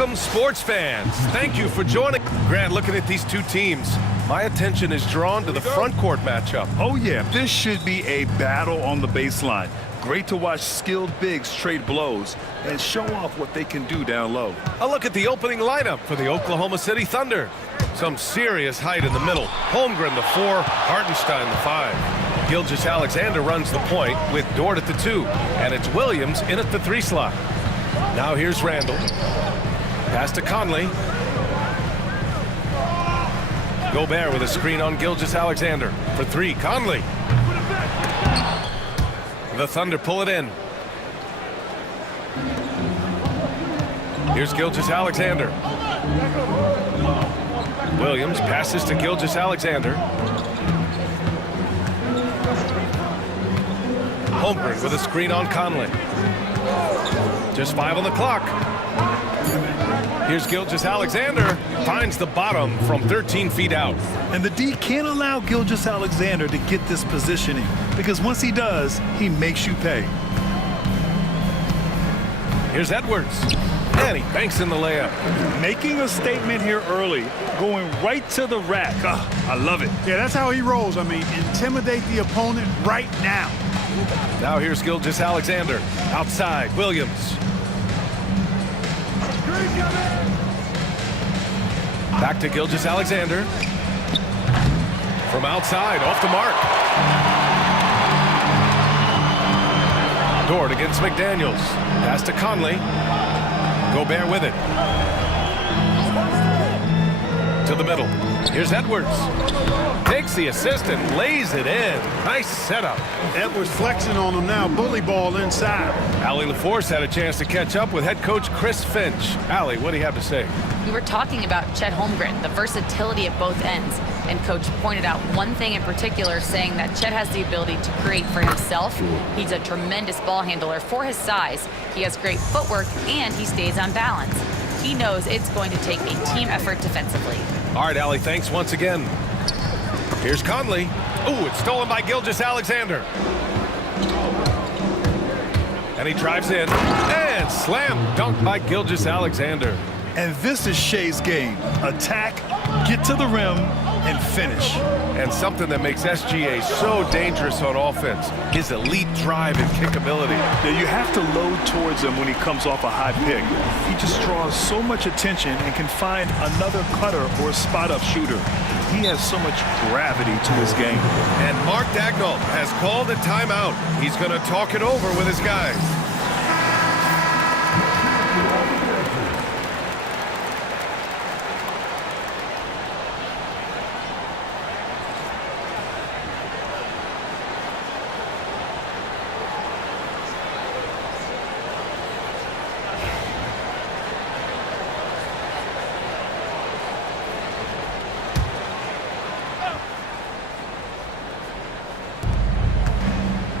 Welcome, sports fans. Thank you for joining. Grant, looking at these two teams, my attention is drawn to the front court matchup. Oh, yeah, this should be a battle on the baseline. Great to watch skilled bigs trade blows and show off what they can do down low. A look at the opening lineup for the Oklahoma City Thunder. Some serious height in the middle. Holmgren, the 4, Hartenstein, the 5. Gilgeous-Alexander runs the point with Dort at the 2, and it's Williams in at the 3 slot. Now here's Randall. Pass to Conley. Gobert with a screen on Gilgeous-Alexander. For 3, Conley. The Thunder pull it in. Here's Gilgeous-Alexander. Williams passes to Gilgeous-Alexander. Holmgren with a screen on Conley. Just 5 on the clock. Here's Gilgeous-Alexander. Finds the bottom from 13 feet out. And the D can't allow Gilgeous-Alexander to get this positioning, because once he does, he makes you pay. Here's Edwards. And he banks in the layup. Making a statement here early, going right to the rack. I love it. Yeah, that's how he rolls. I mean, intimidate the opponent right now. Now here's Gilgeous-Alexander. Outside, Williams. Back to Gilgeous-Alexander. From outside, off the mark. Dort against McDaniels. Pass to Conley. Gobert with it. To the middle. Here's Edwards. Takes the assist and lays it in. Nice setup. Edwards flexing on him now. Bully ball inside. Allie LaForce had a chance to catch up with head coach Chris Finch. Allie, what do you have to say? We were talking about Chet Holmgren, the versatility at both ends. And Coach pointed out one thing in particular, saying that Chet has the ability to create for himself. He's a tremendous ball handler for his size. He has great footwork, and he stays on balance. He knows it's going to take a team effort defensively. All right, Allie, thanks once again. Here's Conley. Ooh, it's stolen by Gilgeous-Alexander. And he drives in. And slam dunk by Gilgeous-Alexander. And this is Shea's game. Attack, get to the rim, and finish. And something that makes SGA so dangerous on offense, his elite drive and kickability. Now you have to load towards him when he comes off a high pick. He just draws so much attention and can find another cutter or a spot-up shooter. He has so much gravity to his game. And Mark Daigneault has called a timeout. He's going to talk it over with his guys.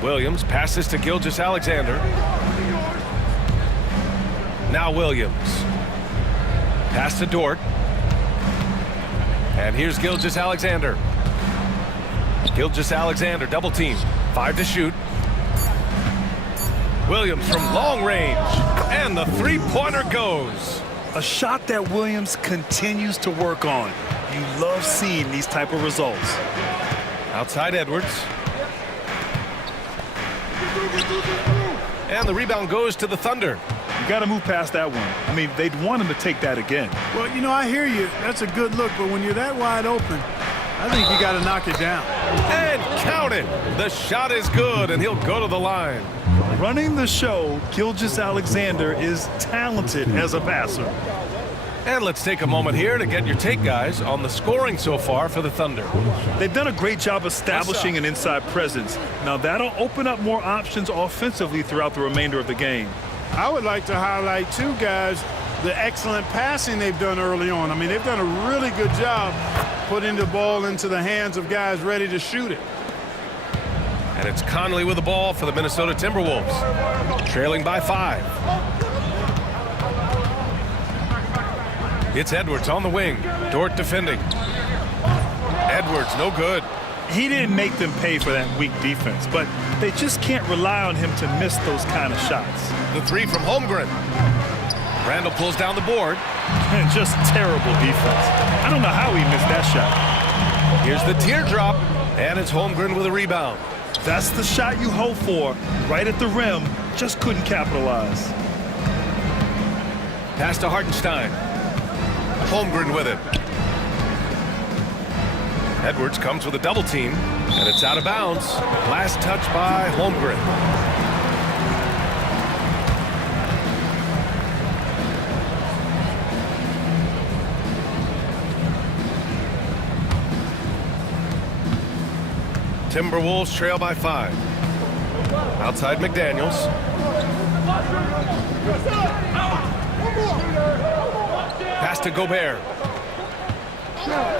Williams passes to Gilgeous-Alexander. Now Williams. Pass to Dort. And here's Gilgeous-Alexander. Gilgeous-Alexander double team. 5 to shoot. Williams from long range. And the three-pointer goes. A shot that Williams continues to work on. You love seeing these type of results. Outside Edwards. And the rebound goes to the Thunder. You got to move past that one. I mean, they'd want him to take that again. Well, you know, I hear you. That's a good look, but when you're that wide open, I think you got to knock it down. And count it. The shot is good, and he'll go to the line. Running the show, Gilgeous-Alexander is talented as a passer. And let's take a moment here to get your take, guys, on the scoring so far for the Thunder. They've done a great job establishing an inside presence. Now, that'll open up more options offensively throughout the remainder of the game. I would like to highlight, too, guys, the excellent passing they've done early on. I mean, they've done a really good job putting the ball into the hands of guys ready to shoot it. And it's Conley with the ball for the Minnesota Timberwolves, trailing by 5. It's Edwards on the wing. Dort defending. Edwards, no good. He didn't make them pay for that weak defense, but they just can't rely on him to miss those kind of shots. The 3 from Holmgren. Randall pulls down the board. And just terrible defense. I don't know how he missed that shot. Here's the teardrop, and it's Holmgren with a rebound. That's the shot you hope for. Right at the rim. Just couldn't capitalize. Pass to Hartenstein. Holmgren with it. Edwards comes with a double team, and it's out of bounds. Last touch by Holmgren. Timberwolves trail by 5. Outside McDaniels. Pass to Gobert.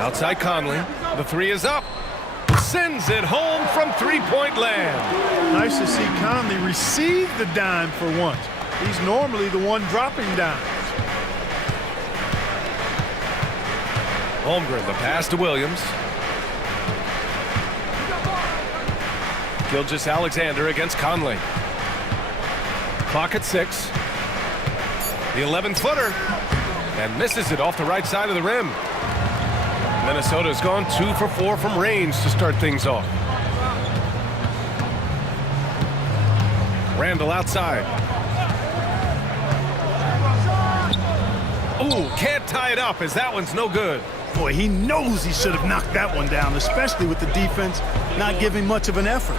Outside Conley. The three is up. Sends it home from three-point land. Nice to see Conley receive the dime for once. He's normally the one dropping dimes. Holmgren, the pass to Williams. Gilgeous-Alexander against Conley. Clock at 6. The 11-footer. And misses it off the right side of the rim. Minnesota's gone 2 for 4 from range to start things off. Randall outside. Ooh, can't tie it up as that one's no good. Boy, he knows he should have knocked that one down, especially with the defense not giving much of an effort.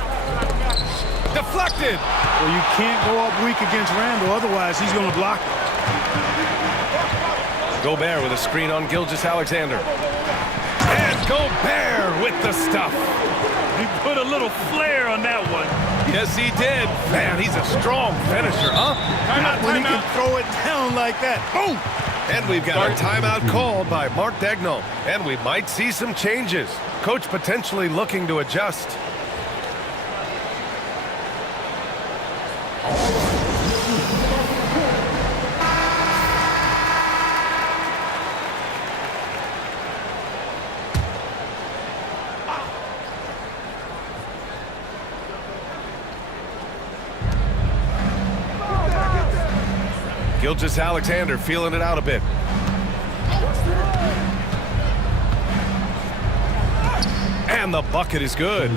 Deflected. Well, you can't go up weak against Randall, otherwise he's going to block it. Gobert with a screen on Gilgeous-Alexander. And Gobert with the stuff. He put a little flair on that one. Yes, he did. Man, he's a strong finisher, huh? Not when he can throw it down like that. Boom! And we've got a timeout called by Mark Daigneault. And we might see some changes. Coach potentially looking to adjust. Gilgeous-Alexander feeling it out a bit. And the bucket is good.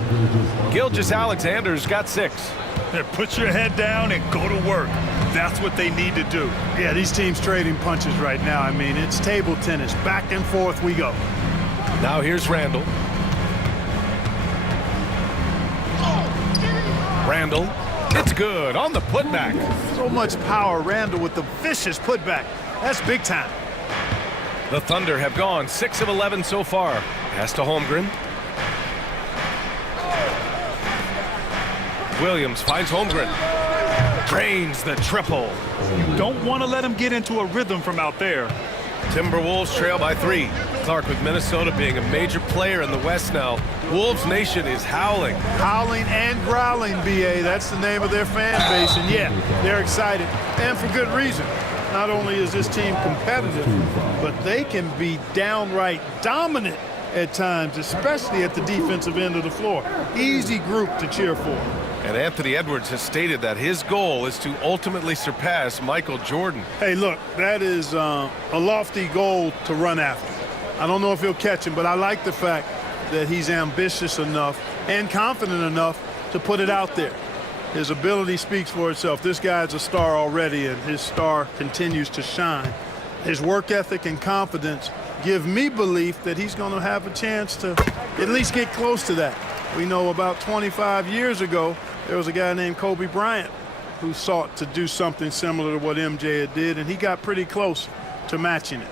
Gilgeous-Alexander's got 6. Put your head down and go to work. That's what they need to do. Yeah, these teams trading punches right now. I mean, it's table tennis. Back and forth we go. Now here's Randall. Randall. It's good on the putback. So much power, Randall, with the vicious putback. That's big time. The Thunder have gone 6 of 11 so far. Pass to Holmgren. Williams finds Holmgren. Drains the triple. You don't want to let him get into a rhythm from out there. Timberwolves trail by 3. Clark, with Minnesota being a major player in the West now, Wolves Nation is howling. Howling and growling, B.A. That's the name of their fan base. And yeah, they're excited. And for good reason. Not only is this team competitive, but they can be downright dominant at times, especially at the defensive end of the floor. Easy group to cheer for. And Anthony Edwards has stated that his goal is to ultimately surpass Michael Jordan. Hey, look, that is a lofty goal to run after. I don't know if he'll catch him, but I like the fact that he's ambitious enough and confident enough to put it out there. His ability speaks for itself. This guy's a star already, and his star continues to shine. His work ethic and confidence give me belief that he's going to have a chance to at least get close to that. We know about 25 years ago, there was a guy named Kobe Bryant who sought to do something similar to what MJ did, and he got pretty close to matching it.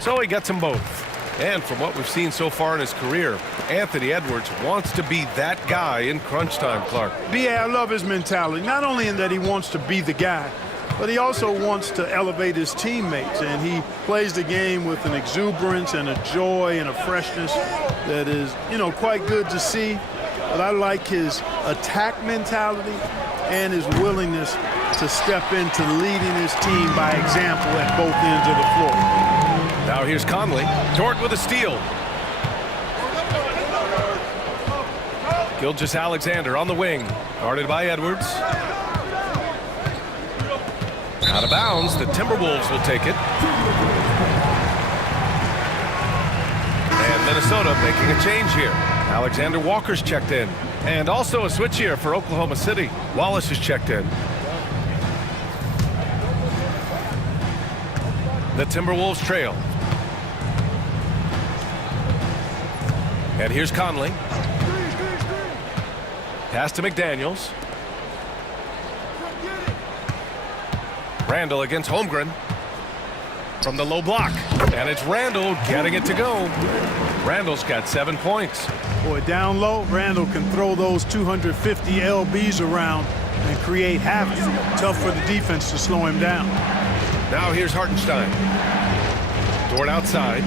So he gets them both. And from what we've seen so far in his career, Anthony Edwards wants to be that guy in crunch time, Clark. B.A., I love his mentality, not only in that he wants to be the guy, but he also wants to elevate his teammates, and he plays the game with an exuberance and a joy and a freshness that is, quite good to see. But I like his attack mentality and his willingness to step into leading his team by example at both ends of the floor. Now here's Conley. Dort with a steal. Gilgeous-Alexander on the wing. Guarded by Edwards. Out of bounds. The Timberwolves will take it. And Minnesota making a change here. Alexander Walker's checked in. And also a switch here for Oklahoma City. Wallace is checked in. The Timberwolves trail. And here's Conley. Pass to McDaniels. Randall against Holmgren. From the low block. And it's Randall getting it to go. Randall's got 7 points. Boy, down low, Randall can throw those 250 LBs around and create havoc. Tough for the defense to slow him down. Now here's Hartenstein. Dort outside.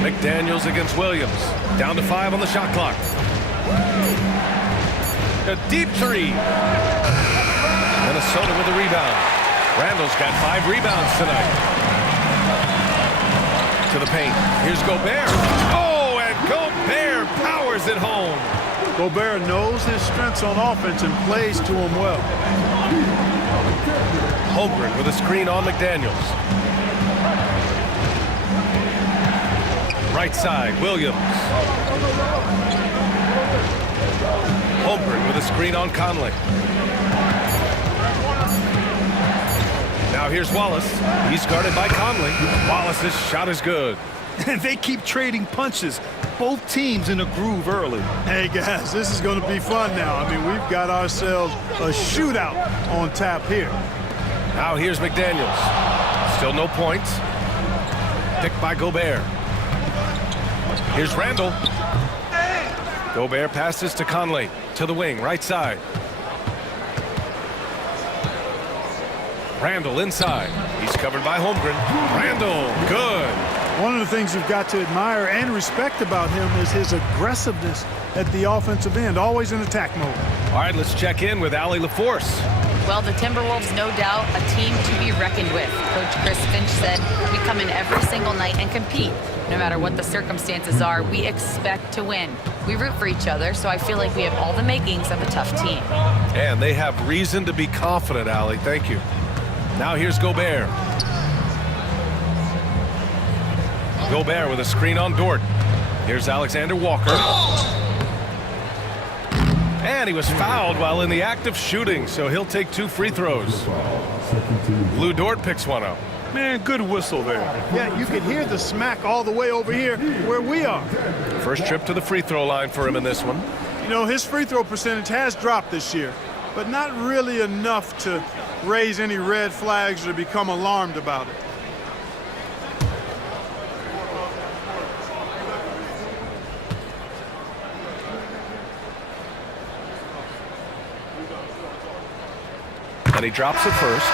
McDaniels against Williams. Down to 5 on the shot clock. A deep three. Minnesota with a rebound. Randall's got 5 rebounds tonight. To the paint. Here's Gobert. Oh, and Gobert powers it home. Gobert knows his strengths on offense and plays to him well. Holmgren with a screen on McDaniels. Right side, Williams. Holmgren with a screen on Conley. Now here's Wallace. He's guarded by Conley. Wallace's shot is good. And they keep trading punches. Both teams in a groove early. Hey, guys, this is going to be fun now. I mean, we've got ourselves a shootout on tap here. Now here's McDaniels. Still no points. Picked by Gobert. Here's Randall. Gobert passes to Conley. To the wing, right side. Randall inside. He's covered by Holmgren. Randall, good. One of the things you've got to admire and respect about him is his aggressiveness at the offensive end, always in attack mode. All right, let's check in with Allie LaForce. Well, the Timberwolves, no doubt, a team to be reckoned with. Coach Chris Finch said, we come in every single night and compete. No matter what the circumstances are, we expect to win. We root for each other, so I feel like we have all the makings of a tough team. And they have reason to be confident, Allie. Thank you. Now here's Gobert. Gobert with a screen on Dort. Here's Alexander Walker. And he was fouled while in the act of shooting, so he'll take 2 free throws. Lou Dort picks one up. Man, good whistle there. Yeah, you can hear the smack all the way over here where we are. First trip to the free throw line for him in this one. You know, his free throw percentage has dropped this year, but not really enough to raise any red flags or become alarmed about it. And he drops it first.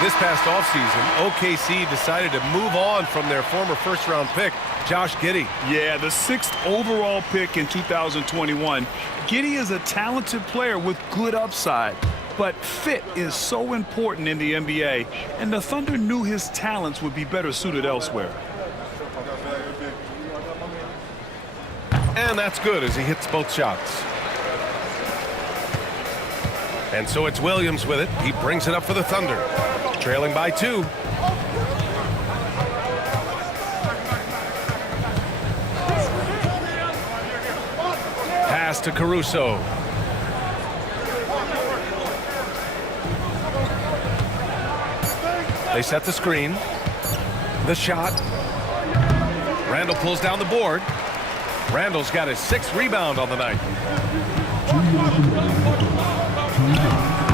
This past offseason, OKC decided to move on from their former first-round pick, Josh Giddey. Yeah, the 6th overall pick in 2021. Giddey is a talented player with good upside, but fit is so important in the NBA, and the Thunder knew his talents would be better suited elsewhere. And that's good as he hits both shots. And so it's Williams with it. He brings it up for the Thunder. Trailing by 2. Pass to Caruso. They set the screen. The shot. Randall pulls down the board. Randall's got his 6th rebound on the night.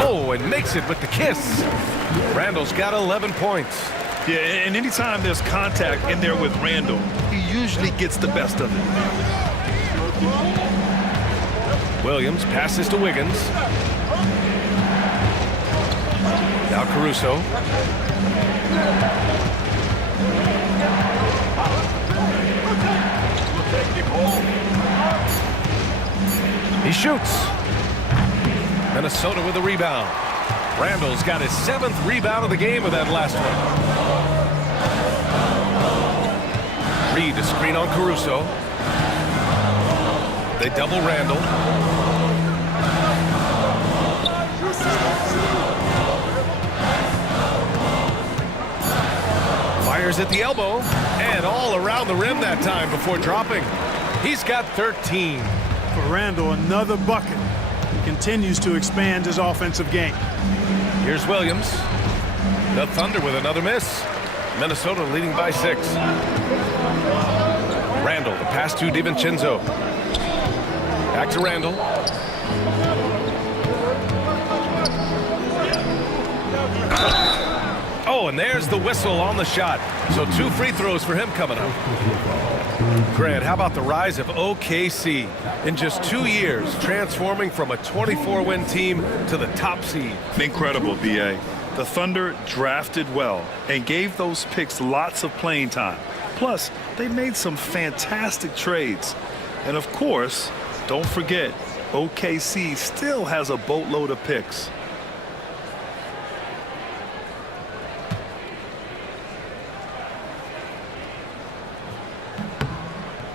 Oh, and makes it with the kiss. Randall's got 11 points. Yeah, and anytime there's contact in there with Randall, he usually gets the best of it. Williams passes to Wiggins. Now Caruso. He shoots. Minnesota with a rebound. Randall's got his 7th rebound of the game with that last one. Reed to screen on Caruso. They double Randall. Fires at the elbow, and all around the rim that time before dropping. He's got 13. For Randall, another bucket. He continues to expand his offensive game. Here's Williams. The Thunder with another miss. Minnesota leading by 6. Randall, the pass to DiVincenzo. Back to Randall. Oh, and there's the whistle on the shot. So 2 free throws for him coming up. Grant, how about the rise of OKC? In just 2 years, transforming from a 24-win team to the top seed. Incredible, B.A. The Thunder drafted well and gave those picks lots of playing time. Plus, they made some fantastic trades. And of course, don't forget, OKC still has a boatload of picks.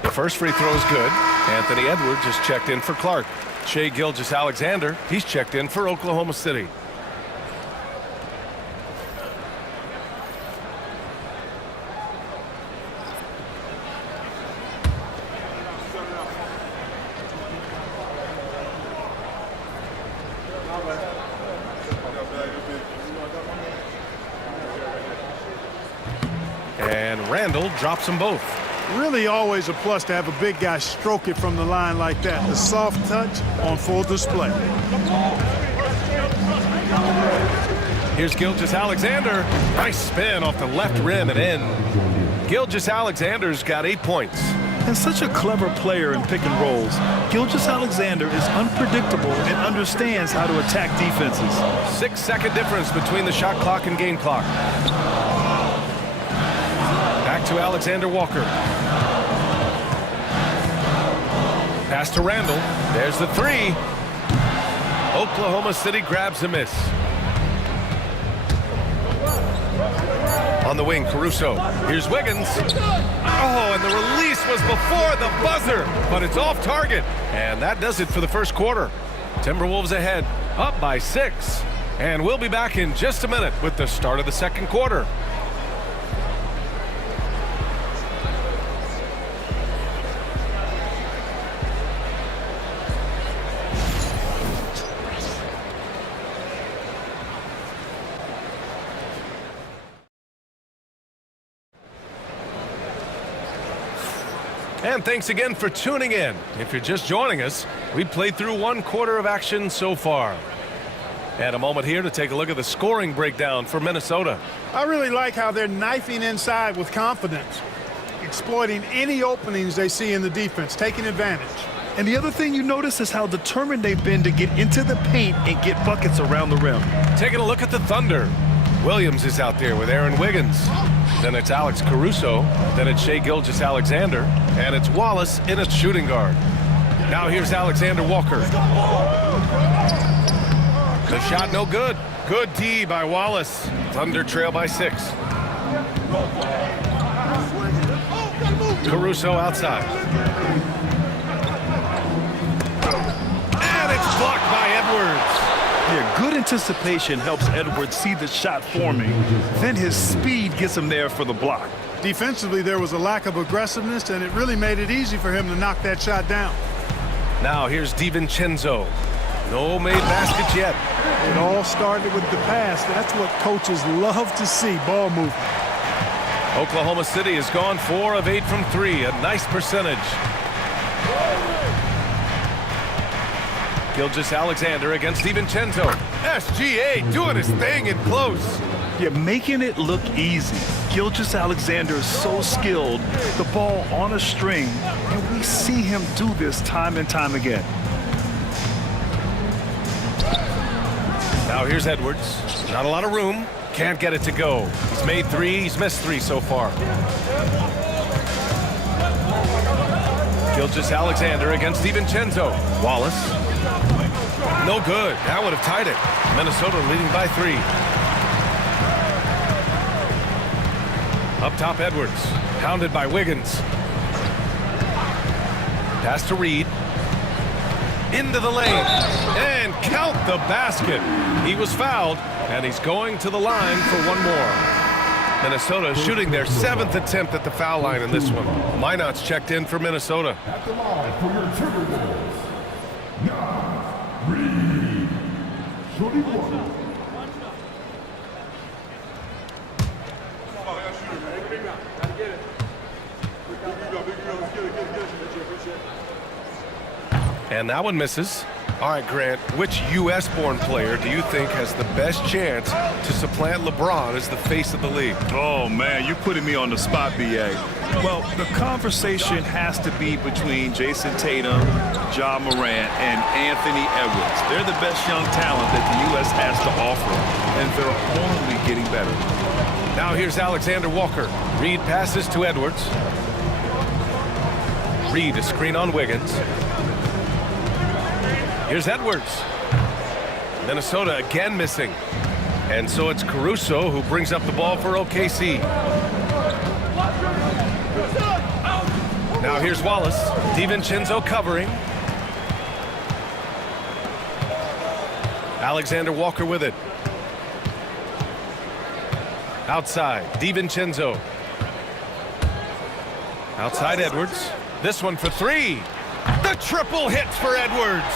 The first free throw is good. Anthony Edwards just checked in for Clark. Shai Gilgeous-Alexander, he's checked in for Oklahoma City. And Randall drops them both. Really always a plus to have a big guy stroke it from the line like that. The soft touch on full display. Here's Gilgeous-Alexander. Nice spin off the left rim and in. Gilgeous-Alexander's got 8 points. And such a clever player in pick and rolls, Gilgeous-Alexander is unpredictable and understands how to attack defenses. 6-second difference between the shot clock and game clock. Back to Alexander Walker. Pass to Randall. There's the 3. Oklahoma City grabs a miss. On the wing, Caruso. Here's Wiggins. Oh, and the release was before the buzzer, but it's off target. And that does it for the first quarter. Timberwolves ahead, up by 6. And we'll be back in just a minute with the start of the second quarter. And thanks again for tuning in. If you're just joining us, we played through 1 quarter of action so far. And a moment here to take a look at the scoring breakdown for Minnesota. I really like how they're knifing inside with confidence, exploiting any openings they see in the defense, taking advantage. And the other thing you notice is how determined they've been to get into the paint and get buckets around the rim. Taking a look at the Thunder. Williams is out there with Aaron Wiggins. Then it's Alex Caruso. Then it's Shai Gilgeous-Alexander. And it's Wallace in a shooting guard. Now here's Alexander Walker. The shot no good. Good D by Wallace. Thunder trail by 6. Caruso outside. And it's blocked by Edwards. Yeah, good anticipation helps Edwards see the shot forming. Then his speed gets him there for the block. Defensively, there was a lack of aggressiveness, and it really made it easy for him to knock that shot down. Now here's DiVincenzo. No made baskets yet. It all started with the pass. That's what coaches love to see, ball movement. Oklahoma City has gone 4 of 8 from 3, a nice percentage. Gilgeous-Alexander against DiVincenzo. SGA doing his thing in close. Yeah, making it look easy. Gilgeous-Alexander is so skilled, the ball on a string, and we see him do this time and time again. Now here's Edwards. Not a lot of room. Can't get it to go. He's made 3. He's missed 3 so far. Gilgeous-Alexander against DiVincenzo. Wallace. No good. That would have tied it. Minnesota leading by 3. Up top, Edwards. Pounded by Wiggins. Pass to Reed. into the lane, and count the basket. He was fouled, and he's going to the line for one more. Minnesota shooting their 7th attempt at the foul line in this one. Minot's checked in for Minnesota. At the line for your Timberwolves, Reed. Shooting one. And that one misses. All right, Grant, which U.S.-born player do you think has the best chance to supplant LeBron as the face of the league? Oh, man, you're putting me on the spot, B.A. Well, the conversation has to be between Jason Tatum, Ja Morant, and Anthony Edwards. They're the best young talent that the U.S. has to offer, and they're only getting better. Now here's Alexander Walker. Reed passes to Edwards. Reed, a screen on Wiggins. Here's Edwards. Minnesota again missing. And so it's Caruso who brings up the ball for OKC. Now here's Wallace. DiVincenzo covering. Alexander Walker with it. Outside, DiVincenzo. Outside Edwards. This one for three. The triple hits for Edwards.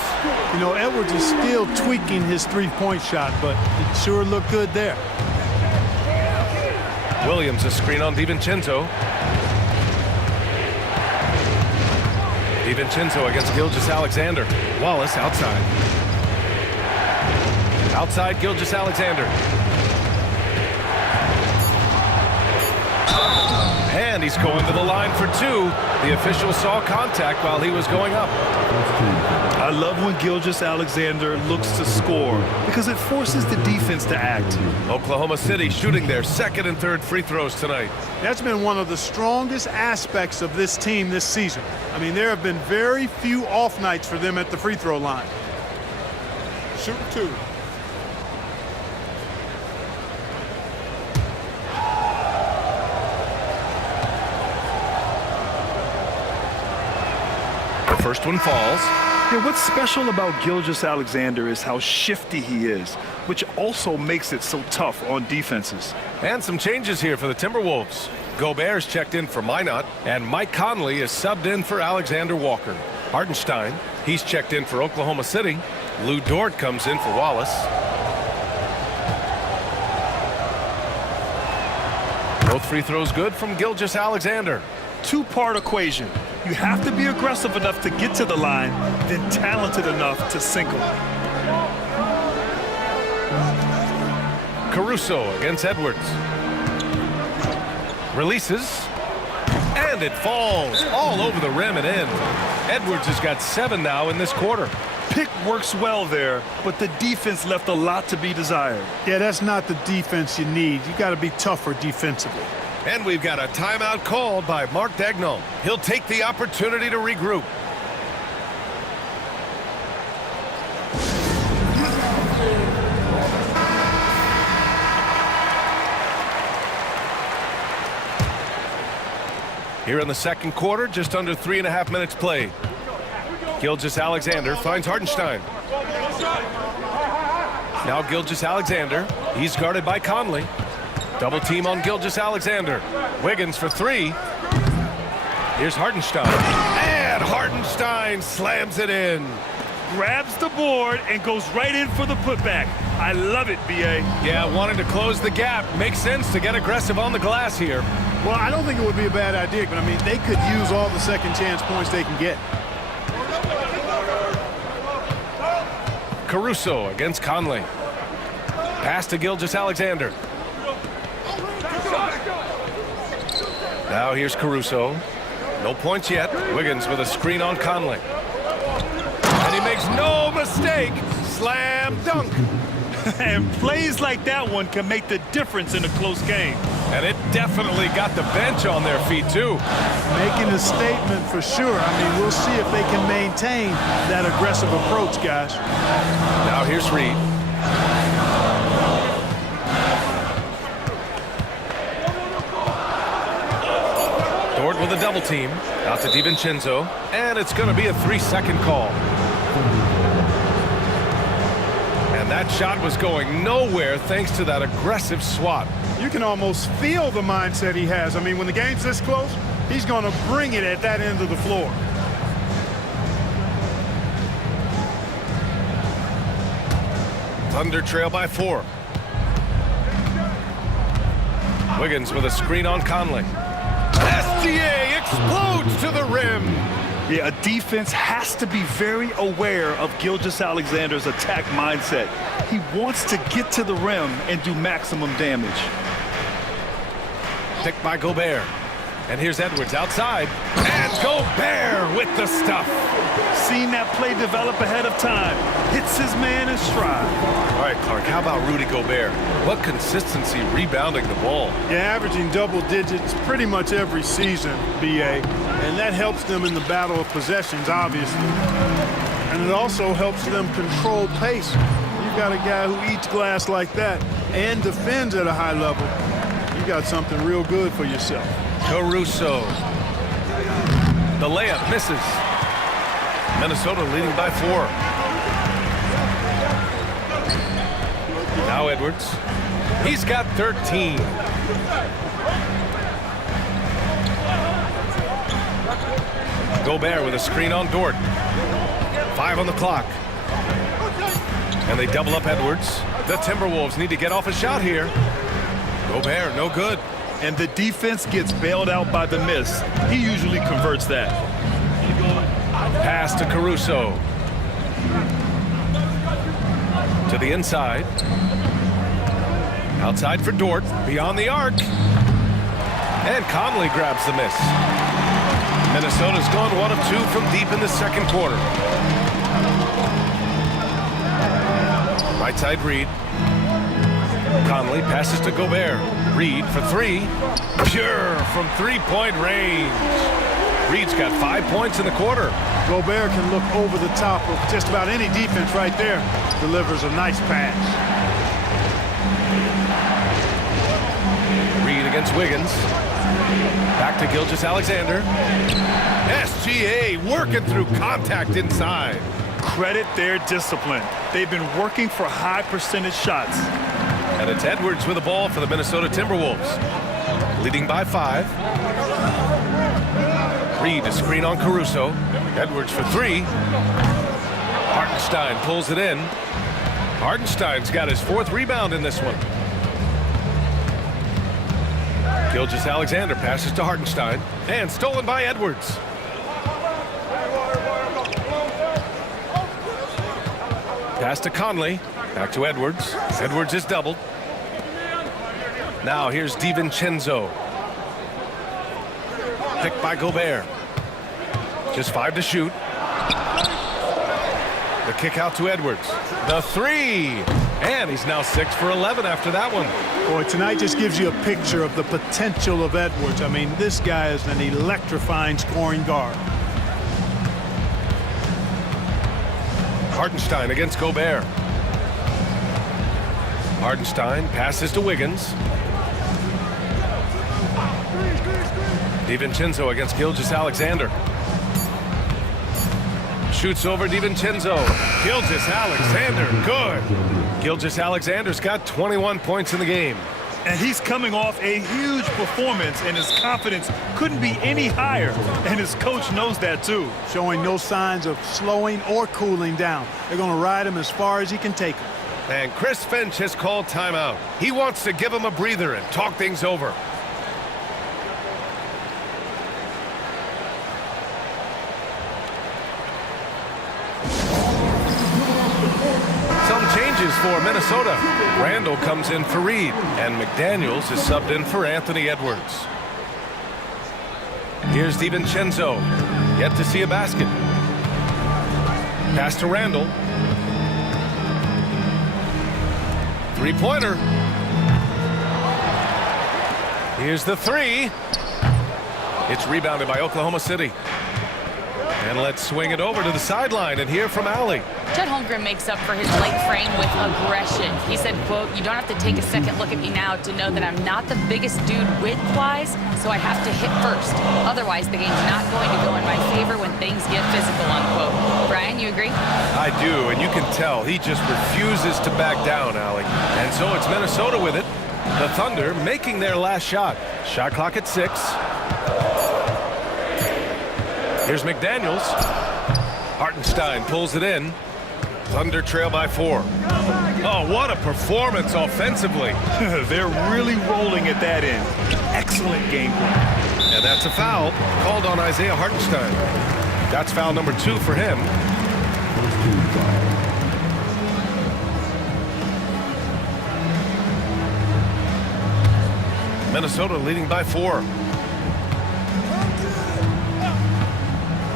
You know, Edwards is still tweaking his three-point shot, but it sure looked good there. Williams, a screen on DiVincenzo. DiVincenzo against Gilgeous-Alexander. Wallace outside. Outside Gilgeous-Alexander. And he's going to the line for two. The official saw contact while he was going up. I love when Gilgeous-Alexander looks to score because it forces the defense to act. Oklahoma City shooting their 2nd and 3rd free throws tonight. That's been one of the strongest aspects of this team this season. I mean, there have been very few off nights for them at the free throw line. Shoot two. The first one falls. Yeah, what's special about Gilgeous-Alexander is how shifty he is, which also makes it so tough on defenses. And some changes here for the Timberwolves. Gobert's checked in for Minot, and Mike Conley is subbed in for Alexander Walker. Hartenstein, he's checked in for Oklahoma City. Lou Dort comes in for Wallace. Both free throws good from Gilgeous-Alexander. Two-part equation. You have to be aggressive enough to get to the line, then talented enough to sink them. Caruso against Edwards. Releases. And it falls all over the rim and in. Edwards has got 7 now in this quarter. Pick works well there, but the defense left a lot to be desired. Yeah, that's not the defense you need. You got to be tougher defensively. And we've got a timeout called by Mark Daigneault. He'll take the opportunity to regroup. Here in the second quarter, just under 3.5 minutes played. Gilgeous-Alexander finds Hartenstein. Now Gilgeous-Alexander. He's guarded by Conley. Double team on Gilgeous-Alexander. Wiggins for three. Here's Hartenstein. And Hartenstein slams it in. Grabs the board and goes right in for the putback. I love it, B.A. Yeah, wanting to close the gap. Makes sense to get aggressive on the glass here. Well, I don't think it would be a bad idea, but I mean, they could use all the second chance points they can get. Caruso against Conley. Pass to Gilgeous-Alexander. Now here's Caruso. No points yet. Wiggins with a screen on Conley. And he makes no mistake. Slam dunk. And plays like that one can make the difference in a close game. And it definitely got the bench on their feet, too. Making a statement for sure. I mean, we'll see if they can maintain that aggressive approach, guys. Now here's Reed. Dort with a double team. Out to DiVincenzo. And it's going to be a 3-second call. And that shot was going nowhere thanks to that aggressive swat. You can almost feel the mindset he has. I mean, when the game's this close, he's going to bring it at that end of the floor. Thunder trail by 4. Wiggins with a screen on Conley. SGA explodes to the rim. Yeah, a defense has to be very aware of Gilgeous-Alexander's attack mindset. He wants to get to the rim and do maximum damage. Picked by Gobert. And here's Edwards outside. And Gobert with the stuff. Seen that play develop ahead of time. Hits his man in stride. All right, Clark, how about Rudy Gobert? What consistency rebounding the ball. Yeah, averaging double digits pretty much every season, BA. And that helps them in the battle of possessions, obviously. And it also helps them control pace. You've got a guy who eats glass like that and defends at a high level. You got something real good for yourself. Caruso. The layup misses. Minnesota leading by 4. Now Edwards. He's got 13. Gobert with a screen on Dort. 5 on the clock. And they double up Edwards. The Timberwolves need to get off a shot here. Gobert, no good. And the defense gets bailed out by the miss. He usually converts that. Pass to Caruso. To the inside. Outside for Dort. Beyond the arc. And Conley grabs the miss. Minnesota's gone 1 of 2 from deep in the second quarter. Right side Reed. Conley passes to Gobert. Reed for 3. Pure from three-point range. Reed's got 5 points in the quarter. Gobert can look over the top of just about any defense right there. Delivers a nice pass. Reed against Wiggins. Back to Gilgeous-Alexander. SGA working through contact inside. Credit their discipline. They've been working for high percentage shots. And it's Edwards with the ball for the Minnesota Timberwolves. Leading by 5. Reed to screen on Caruso. Edwards for 3. Hartenstein pulls it in. Hartenstein's got his 4th rebound in this one. Gilgeous-Alexander passes to Hartenstein. And stolen by Edwards. Pass to Conley. Back to Edwards. Edwards is doubled. Now here's DiVincenzo. Picked by Gobert. Just 5 to shoot. The kick out to Edwards. The 3. And he's now 6 for 11 after that one. Boy, tonight just gives you a picture of the potential of Edwards. I mean, this guy is an electrifying scoring guard. Hartenstein against Gobert. Hartenstein passes to Wiggins. DiVincenzo against Gilgeous-Alexander. Shoots over DiVincenzo. Gilgeous-Alexander, good. Gilgeous-Alexander's got 21 points in the game. And he's coming off a huge performance, and his confidence couldn't be any higher. And his coach knows that, too. Showing no signs of slowing or cooling down. They're going to ride him as far as he can take him. And Chris Finch has called timeout. He wants to give him a breather and talk things over. Some changes for Minnesota. Randall comes in for Reed, and McDaniels is subbed in for Anthony Edwards. Here's DiVincenzo. Yet to see a basket. Pass to Randall. Three-pointer. Here's the 3. It's rebounded by Oklahoma City. And let's swing it over to the sideline and hear from Allie. Chet Holmgren makes up for his late frame with aggression. He said, quote, "You don't have to take a second look at me now to know that I'm not the biggest dude width-wise, so I have to hit first. Otherwise, the game's not going to go in my favor when things get physical," unquote. Brian, you you agree? I do, and you can tell he just refuses to back down, Allie. And so it's Minnesota with it. The Thunder making their last shot. Shot clock at 6. Here's McDaniels. Hartenstein pulls it in. Thunder trail by 4. Oh, what a performance offensively. They're really rolling at that end. Excellent game plan. And that's a foul called on Isaiah Hartenstein. That's foul number 2 for him. Minnesota leading by 4.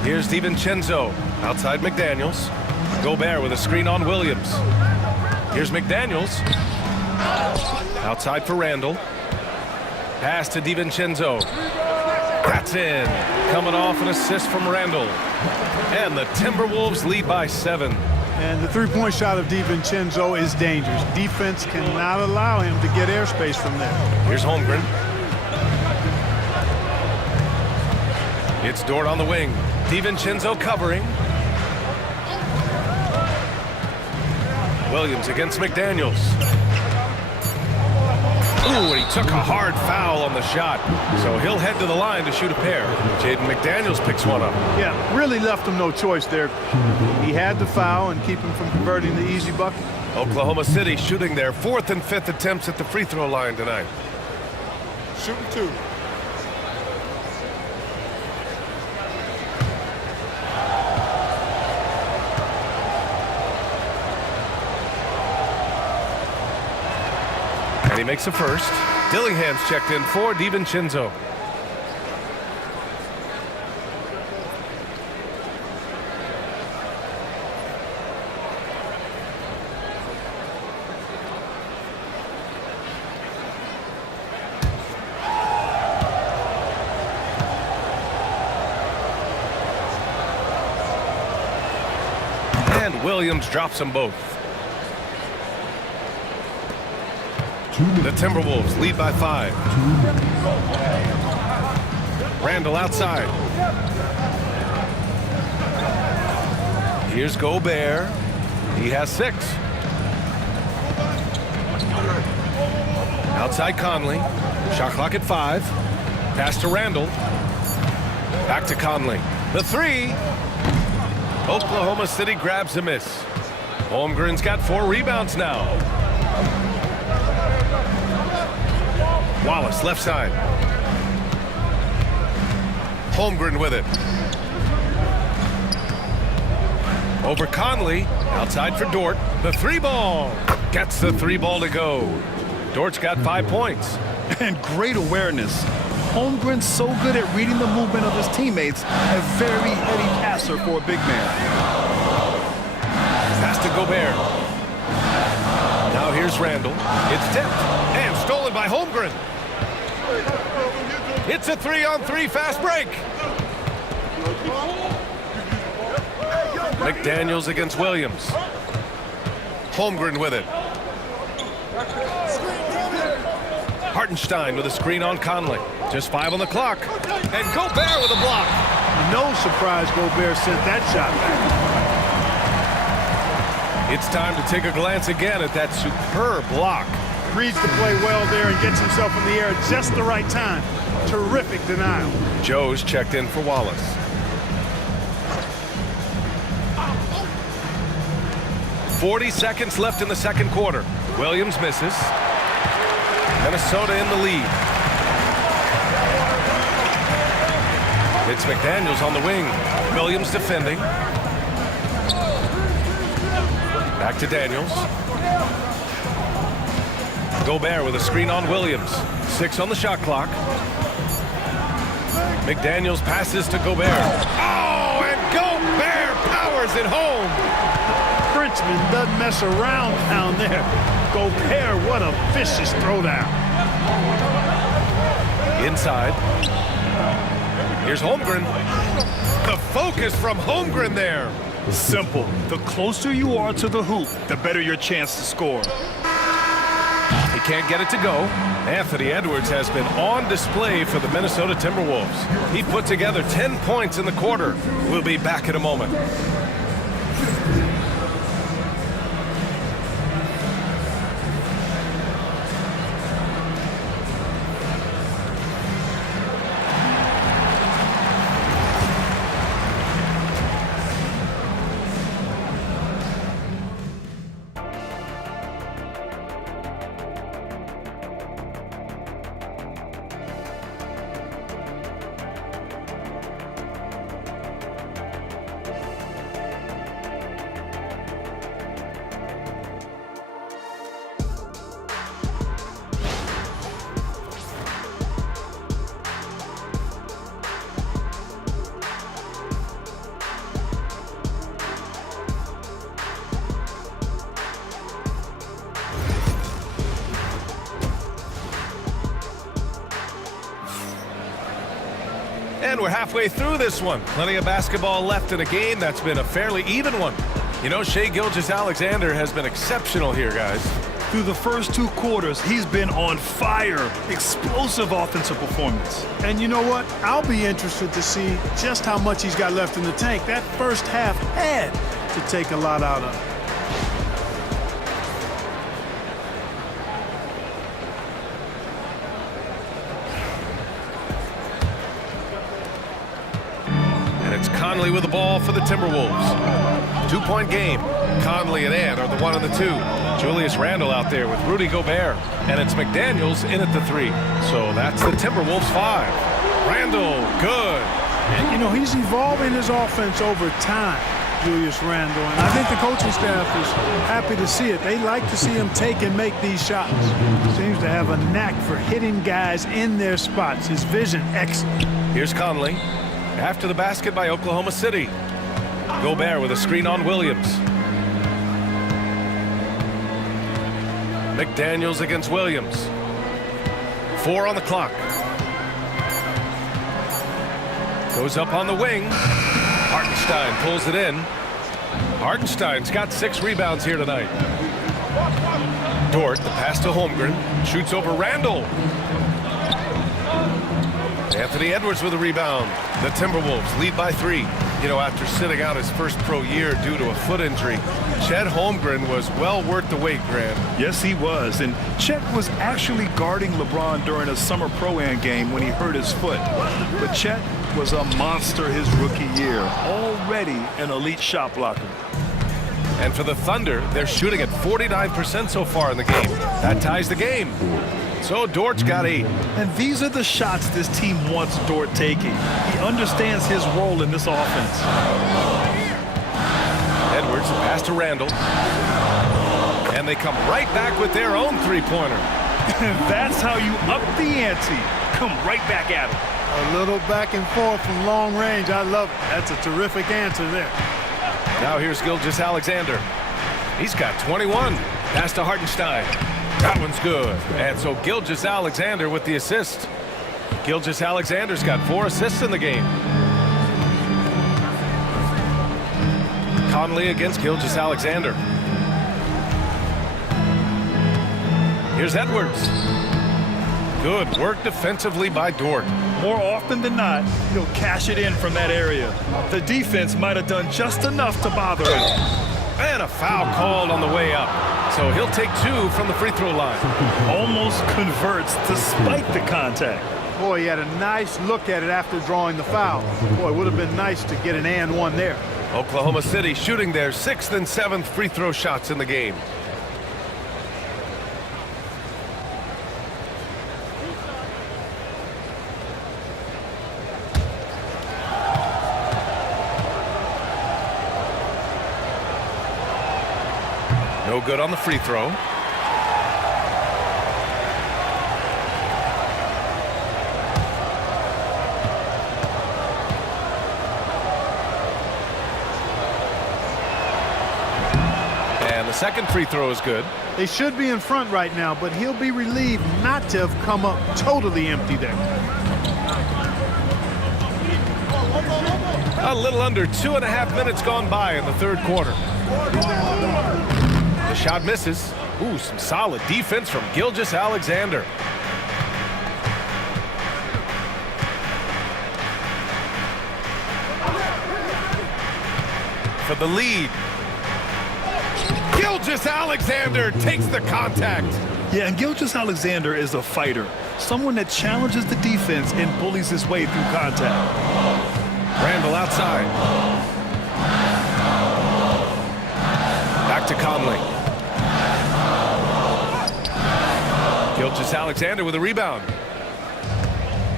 Here's DiVincenzo outside McDaniels. Gobert with a screen on Williams. Here's McDaniels. Outside for Randall. Pass to DiVincenzo. That's in. Coming off an assist from Randall. And the Timberwolves lead by 7. And the three-point shot of DiVincenzo is dangerous. Defense cannot allow him to get airspace from there. Here's Holmgren. It's Dort on the wing. DiVincenzo covering. Williams against McDaniels. Ooh, and he took a hard foul on the shot. So he'll head to the line to shoot a pair. Jaden McDaniels picks one up. Yeah, really left him no choice there. He had to foul and keep him from converting the easy bucket. Oklahoma City shooting their 4th and 5th attempts at the free throw line tonight. Shooting 2. And he makes the first. Dillingham's checked in for DiVincenzo. And Williams drops them both. The Timberwolves lead by 5. Randall outside. Here's Gobert. He has 6. Outside Conley. Shot clock at 5. Pass to Randall. Back to Conley. The 3. Oklahoma City grabs a miss. Holmgren's got 4 rebounds now. Wallace left side. Holmgren with it. Over Conley. Outside for Dort. The 3 ball. Gets the 3 ball to go. Dort's got 5 points. And great awareness. Holmgren's so good at reading the movement of his teammates. A very heady passer for a big man. Pass to Gobert. Now here's Randall. It's tipped and stolen by Holmgren. It's a 3-on-3 fast break. McDaniels against Williams. Holmgren with it. Hartenstein with a screen on Conley. Just 5 on the clock. And Gobert with a block. No surprise Gobert sent that shot back. It's time to take a glance again at that superb block. Reads the play well there and gets himself in the air at just the right time. Terrific denial. Joe's checked in for Wallace. .40 seconds left in the second quarter. Williams misses. Minnesota in the lead. It's McDaniels on the wing. Williams defending. Back to Daniels. Gobert with a screen on Williams. 6 on the shot clock. McDaniels passes to Gobert. Oh, and Gobert powers it home. Frenchman doesn't mess around down there. Gobert, what a vicious throwdown. Inside. Here's Holmgren. The focus from Holmgren there. Simple. The closer you are to the hoop, the better your chance to score. He can't get it to go. Anthony Edwards has been on display for the Minnesota Timberwolves. He put together 10 points in the quarter. We'll be back in a moment. And we're halfway through this one. Plenty of basketball left in a game that's been a fairly even one. You know, Shai Gilgeous-Alexander has been exceptional here, guys. Through the first 2 quarters, he's been on fire. Explosive offensive performance. And you know what? I'll be interested to see just how much he's got left in the tank. That first half had to take a lot out of it. Conley with the ball for the Timberwolves. 2-point game. Conley and Ant are the 1 and the 2. Julius Randle out there with Rudy Gobert. And it's McDaniels in at the 3. So that's the Timberwolves 5. Randle, good. And, you know, he's evolving his offense over time, Julius Randle. And I think the coaching staff is happy to see it. They like to see him take and make these shots. Seems to have a knack for hitting guys in their spots. His vision, excellent. Here's Conley. After the basket by Oklahoma City. Gobert with a screen on Williams. McDaniels against Williams. 4 on the clock. Goes up on the wing. Hartenstein pulls it in. Hartenstein's got 6 rebounds here tonight. Dort, the pass to Holmgren. Shoots over Randle. Anthony Edwards with a rebound. The Timberwolves lead by 3. You know, after sitting out his first pro year due to a foot injury, Chet Holmgren was well worth the wait, Grant. Yes, he was. And Chet was actually guarding LeBron during a summer Pro-Am game when he hurt his foot. But Chet was a monster his rookie year. Already an elite shot blocker. And for the Thunder, they're shooting at 49% so far in the game. That ties the game. So Dort's got 8. And these are the shots this team wants Dort taking. He understands his role in this offense. Edwards, pass to Randle. And they come right back with their own 3-pointer. That's how you up the ante. Come right back at him. A little back and forth from long range. I love it. That's a terrific answer there. Now here's Gilgeous-Alexander. He's got 21. Pass to Hartenstein. That one's good. And so Gilgeous-Alexander with the assist. Gilgeous-Alexander's got 4 assists in the game. Conley against Gilgeous-Alexander. Here's Edwards. Good work defensively by Dort. More often than not, he'll cash it in from that area. The defense might have done just enough to bother him. And a foul called on the way up. So he'll take 2 from the free throw line. Almost converts despite the contact. Boy, he had a nice look at it after drawing the foul. Boy, it would have been nice to get an and 1 there. Oklahoma City shooting their 6th and 7th free throw shots in the game. No good on the free throw. And the second free throw is good. They should be in front right now, but he'll be relieved not to have come up totally empty there. A little under 2.5 minutes gone by in the 3rd quarter. The shot misses. Ooh, some solid defense from Gilgeous-Alexander. for the lead. Gilgeous-Alexander takes the contact. Yeah, and Gilgeous-Alexander is a fighter, someone that challenges the defense and bullies his way through contact. Randall outside. Back to Conley. Gilgeous-Alexander with a rebound.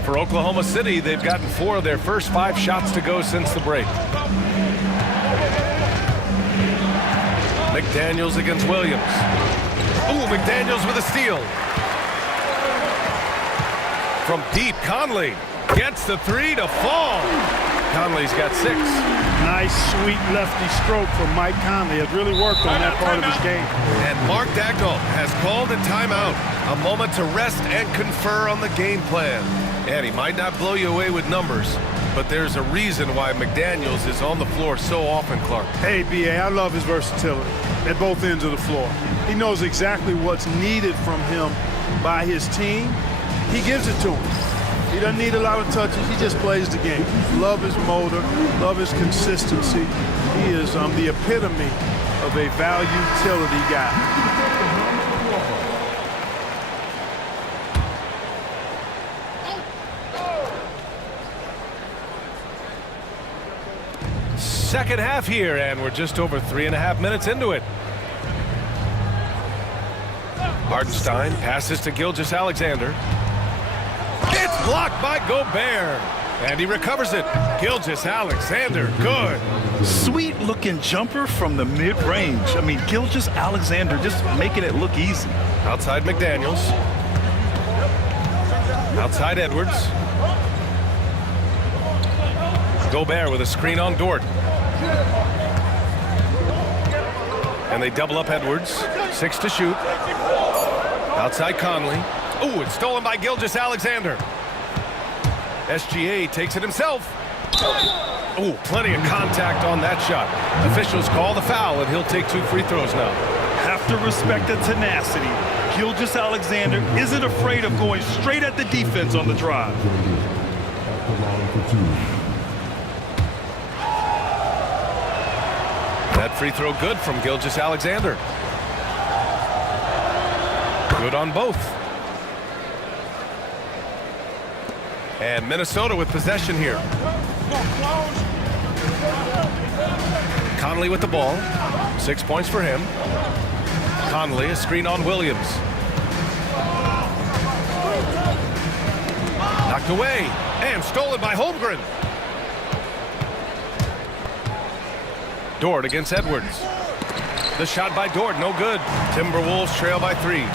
For Oklahoma City, they've gotten 4 of their first 5 shots to go since the break. McDaniels against Williams. Ooh, McDaniels with a steal. From deep, Conley gets the 3 to fall. Conley's got 6. Nice, sweet lefty stroke from Mike Conley. Has really worked on that part of his game. And Mark Daigneault has called a timeout. A moment to rest and confer on the game plan. And he might not blow you away with numbers, but there's a reason why McDaniels is on the floor so often, Clark. Hey, B.A., I love his versatility at both ends of the floor. He knows exactly what's needed from him by his team. He gives it to him. He doesn't need a lot of touches. He just plays the game. Love his motor. Love his consistency. He is the epitome of a value-utility guy. Second half here, and we're just over 3.5 minutes into it. Hartenstein passes to Gilgeous-Alexander. It's blocked by Gobert, and he recovers it. Gilgeous-Alexander, good. Sweet looking jumper from the mid-range. I mean, Gilgeous-Alexander just making it look easy. Outside McDaniels. Outside Edwards. Gobert with a screen on Dort. And they double up Edwards. 6 to shoot. Outside Conley. Ooh, it's stolen by Gilgeous-Alexander. SGA takes it himself. Ooh, plenty of contact on that shot. Officials call the foul, and he'll take 2 free throws now. Have to respect the tenacity. Gilgeous-Alexander isn't afraid of going straight at the defense on the drive. At the line for 2. That free throw good from Gilgeous-Alexander. Good on both. And Minnesota with possession here. Conley with the ball. 6 points for him. Conley, a screen on Williams. Knocked away and stolen by Holmgren. Dort against Edwards. The shot by Dort, no good. Timberwolves trail by 3.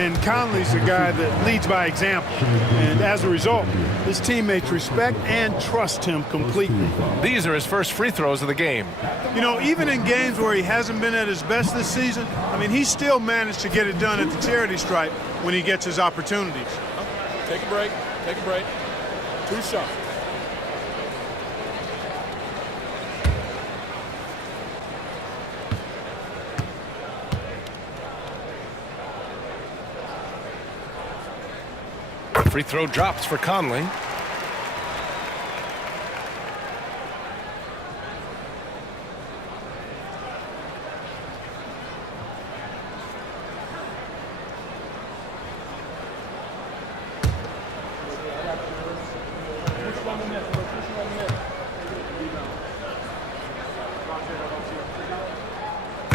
And Conley's a guy that leads by example. And as a result, his teammates respect and trust him completely. These are his first free throws of the game. You know, even in games where he hasn't been at his best this season, I mean, he still managed to get it done at the charity stripe when he gets his opportunities. Take a break. Take a break. 2 shots. Free throw drops for Conley.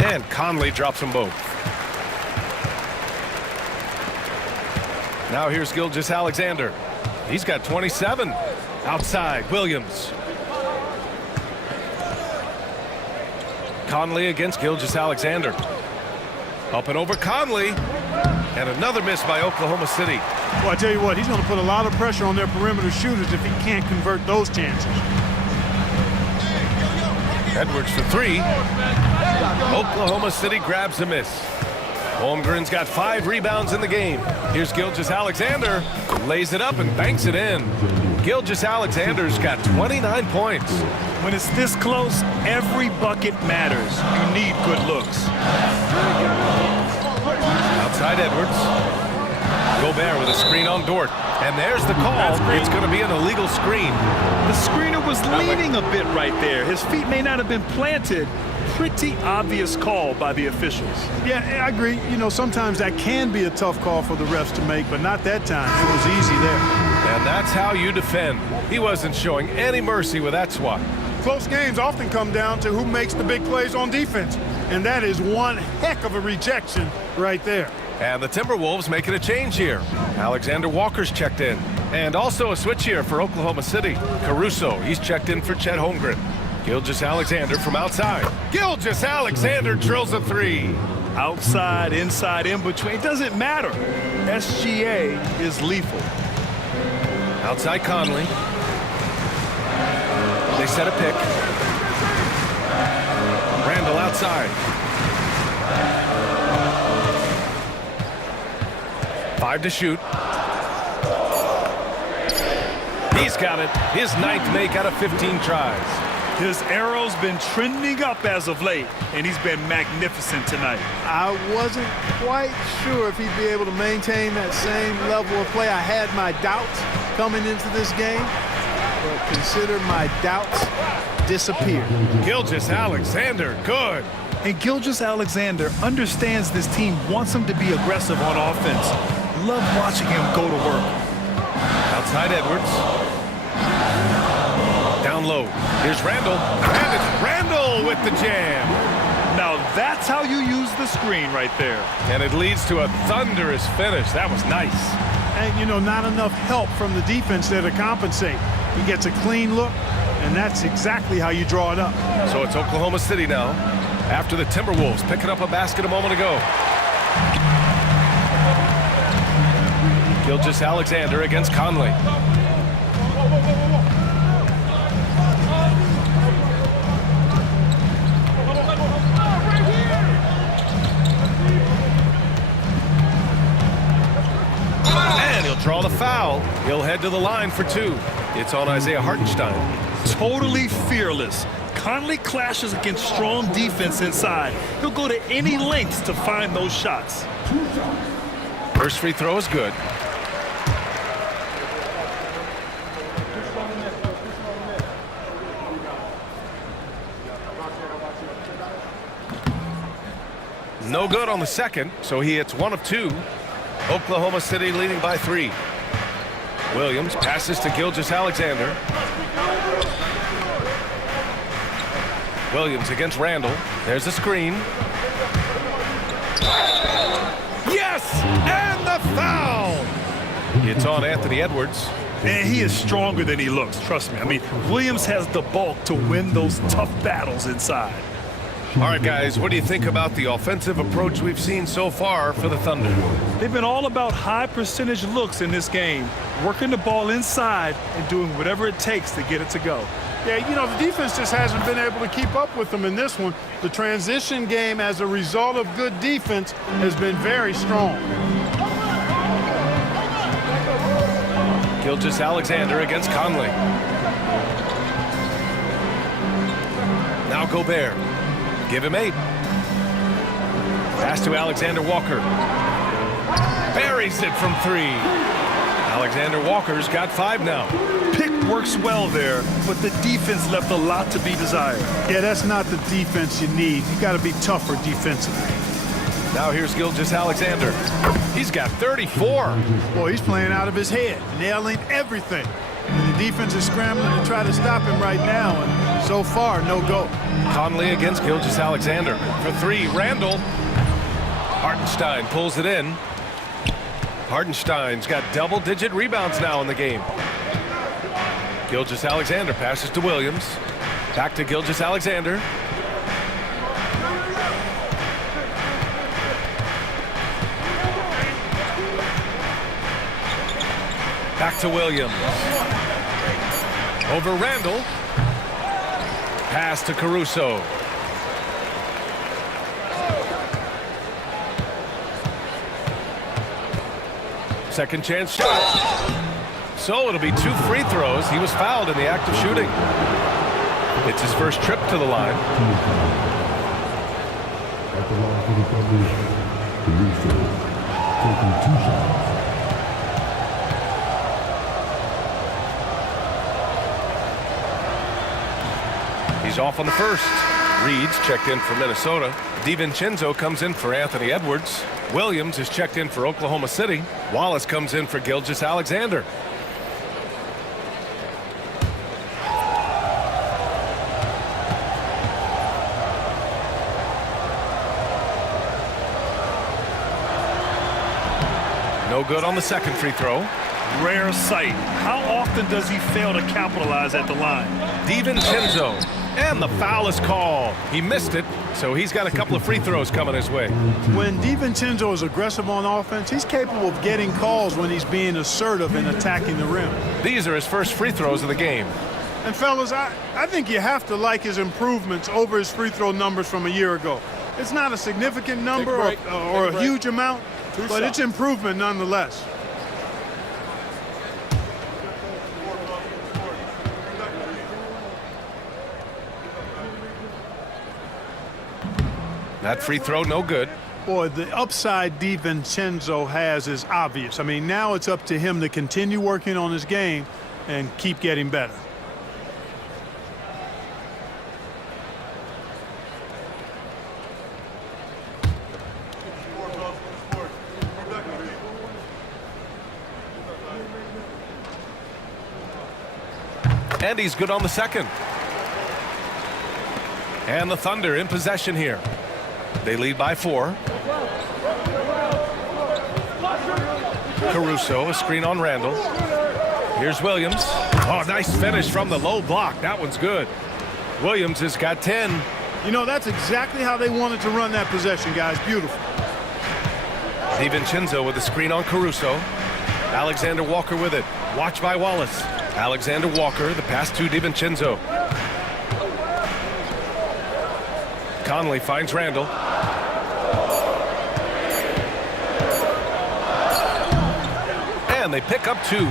And Conley drops them both. Now here's Gilgeous-Alexander. He's got 27. Outside, Williams. Conley against Gilgeous-Alexander. Up and over Conley. And another miss by Oklahoma City. Well, I tell you what, he's going to put a lot of pressure on their perimeter shooters if he can't convert those chances. Edwards for 3. Oklahoma City grabs the miss. Holmgren's got 5 rebounds in the game. Here's Gilgeous-Alexander. Lays it up and banks it in. Gilgeous-Alexander's got 29 points. When it's this close, every bucket matters. You need good looks. Outside Edwards. Gobert with a screen on Dort. And there's the call. It's going to be an illegal screen. The screener was leaning a bit right there. His feet may not have been planted. Pretty obvious call by the officials. Yeah, I agree. You know, sometimes that can be a tough call for the refs to make, but not that time. It was easy there. And that's how you defend. He wasn't showing any mercy with that swat. Close games often come down to who makes the big plays on defense, and that is one heck of a rejection right there. And the Timberwolves making a change here. Alexander Walker's checked in. And also a switch here for Oklahoma City. Caruso, he's checked in for Chet Holmgren. Gilgeous-Alexander from outside. Gilgeous-Alexander drills a three. Outside, inside, in between. It doesn't matter. SGA is lethal. Outside Conley. They set a pick. Randall outside. 5 to shoot. He's got it. His 9th make out of 15 tries. His arrow's been trending up as of late, and he's been magnificent tonight. I wasn't quite sure if he'd be able to maintain that same level of play. I had my doubts coming into this game, but consider my doubts disappeared. Gilgeous-Alexander, good. And Gilgeous-Alexander understands this team wants him to be aggressive on offense. Love watching him go to work. Outside Edwards. Down low. Here's Randall. And it's Randall with the jam. Now that's how you use the screen right there. And it leads to a thunderous finish. That was nice. And, you know, not enough help from the defense there to compensate. He gets a clean look, and that's exactly how you draw it up. So it's Oklahoma City now, after the Timberwolves picking up a basket a moment ago. Gilgeous-Alexander against Conley. And he'll draw the foul. He'll head to the line for 2. It's on Isaiah Hartenstein. Totally fearless. Conley clashes against strong defense inside. He'll go to any lengths to find those shots. First free throw is good. No good on the second, so he hits 1 of 2. Oklahoma City leading by 3. Williams passes to Gilgeous-Alexander. Williams against Randall. There's a screen. Yes! And the foul! It's on Anthony Edwards. And he is stronger than he looks, trust me. I mean, Williams has the bulk to win those tough battles inside. All right, guys, what do you think about the offensive approach we've seen so far for the Thunder? They've been all about high percentage looks in this game, working the ball inside and doing whatever it takes to get it to go. Yeah, you know, the defense just hasn't been able to keep up with them in this one. The transition game, as a result of good defense, has been very strong. Gilgeous-Alexander against Conley. Now Gobert. Give him 8. Pass to Alexander Walker. Buries it from 3. Alexander Walker's got 5 now. Pick works well there, but the defense left a lot to be desired. Yeah, that's not the defense you need. You got to be tougher defensively. Now here's Gilgeous-Alexander. He's got 34. Boy, he's playing out of his head, nailing everything. And the defense is scrambling to try to stop him right now, and so far, no go. Conley against Gilgeous-Alexander. For 3, Randall. Hartenstein pulls it in. Hartenstein's got double-digit rebounds now in the game. Gilgeous-Alexander passes to Williams. Back to Gilgeous-Alexander. Back to Williams. Over Randall. Pass to Caruso. Second chance shot. So it'll be 2 free throws. He was fouled in the act of shooting. It's his first trip to the line. At the line for the Thunder, Caruso taking 2 shots. He's off on the first. Reed's checked in for Minnesota. DiVincenzo comes in for Anthony Edwards. Williams is checked in for Oklahoma City. Wallace comes in for Gilgeous-Alexander. No good on the second free throw. Rare sight. How often does he fail to capitalize at the line? DiVincenzo. And the foul is called. He missed it, so he's got a couple of free throws coming his way. When DiVincenzo is aggressive on offense, he's capable of getting calls when he's being assertive and attacking the rim. These are his first free throws of the game. And fellas, I think you have to like his improvements over his free throw numbers from a year ago. It's not a significant number or a huge amount, but it's improvement nonetheless. That free throw, no good. Boy, the upside DiVincenzo has is obvious. I mean, now it's up to him to continue working on his game and keep getting better. And he's good on the second. And the Thunder in possession here. They lead by 4. Caruso, a screen on Randall. Here's Williams. Oh, nice finish from the low block. That one's good. Williams has got 10. You know, that's exactly how they wanted to run that possession, guys. Beautiful. DiVincenzo with a screen on Caruso. Alexander Walker with it. Watch by Wallace. Alexander Walker, the pass to DiVincenzo. Conley finds Randall. And they pick up 2.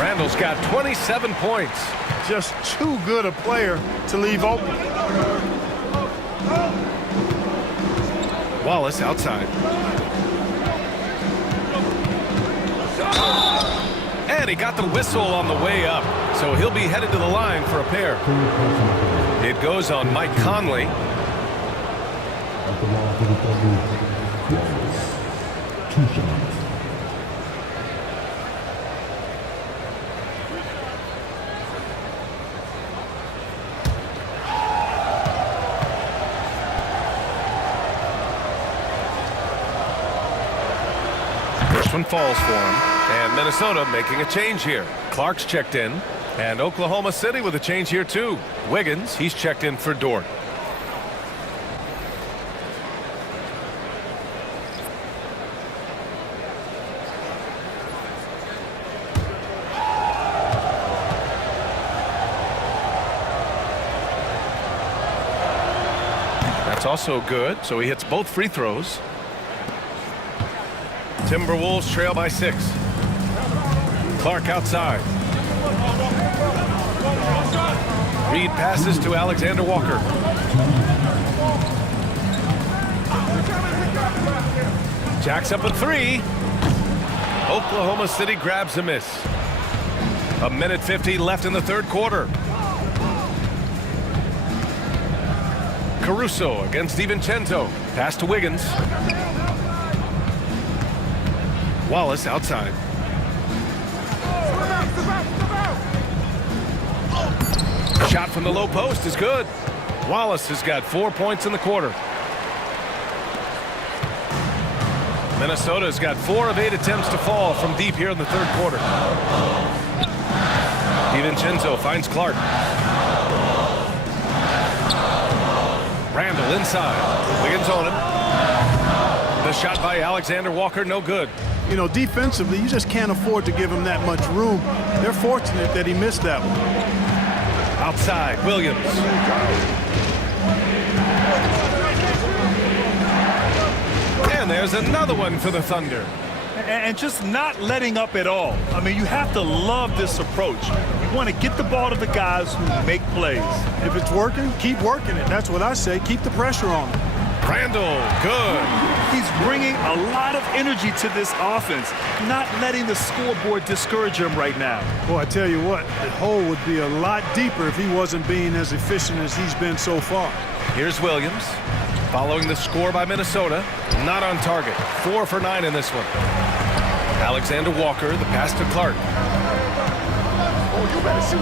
Randall's got 27 points. Just too good a player to leave open. Wallace outside. And he got the whistle on the way up, so he'll be headed to the line for a pair. It goes on Mike Conley. At the line for the Thunder, Wallace. 2 shots. First one falls for him. And Minnesota making a change here. Clark's checked in. And Oklahoma City with a change here too. Wiggins, he's checked in for Dort. That's also good, so he hits both free throws. Timberwolves trail by 6. Clark outside. Reed passes to Alexander Walker. Jacks up a 3. Oklahoma City grabs a miss. 1:50 left in the third quarter. Caruso against DiVincenzo. Pass to Wiggins. Wallace outside. Shot from the low post is good. Wallace has got 4 points in the quarter. Minnesota's got 4 of 8 attempts to fall from deep here in the third quarter. DiVincenzo finds Clark. Randall inside. Wiggins on him. The shot by Alexander Walker, no good. You know, defensively, you just can't afford to give him that much room. They're fortunate that he missed that one. Outside, Williams. And there's another one for the Thunder. And just not letting up at all. I mean, you have to love this approach. You want to get the ball to the guys who make plays. If it's working, keep working it. That's what I say. Keep the pressure on him. Randall, good. He's bringing a lot of energy to this offense, not letting the scoreboard discourage him right now. Boy, I tell you what, the hole would be a lot deeper if he wasn't being as efficient as he's been so far. Here's Williams, following the score by Minnesota. Not on target. 4 for 9 in this one. Alexander Walker, the pass to Clark.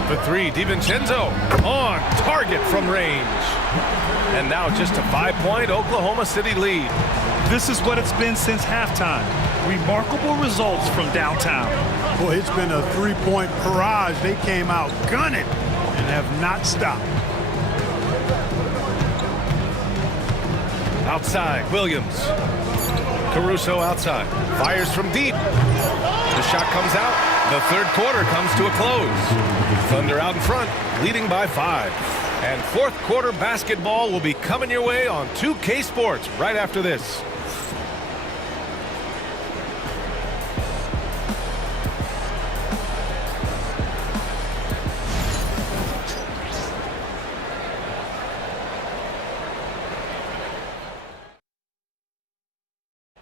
For 3, DiVincenzo on target from range. And now just a 5-point Oklahoma City lead. This is what it's been since halftime. Remarkable results from downtown. Boy, it's been a three-point barrage. They came out gunning and have not stopped. Outside, Williams. Caruso outside. Fires from deep. The shot comes out. The third quarter comes to a close. Thunder out in front, leading by 5. And fourth quarter basketball will be coming your way on 2K Sports right after this.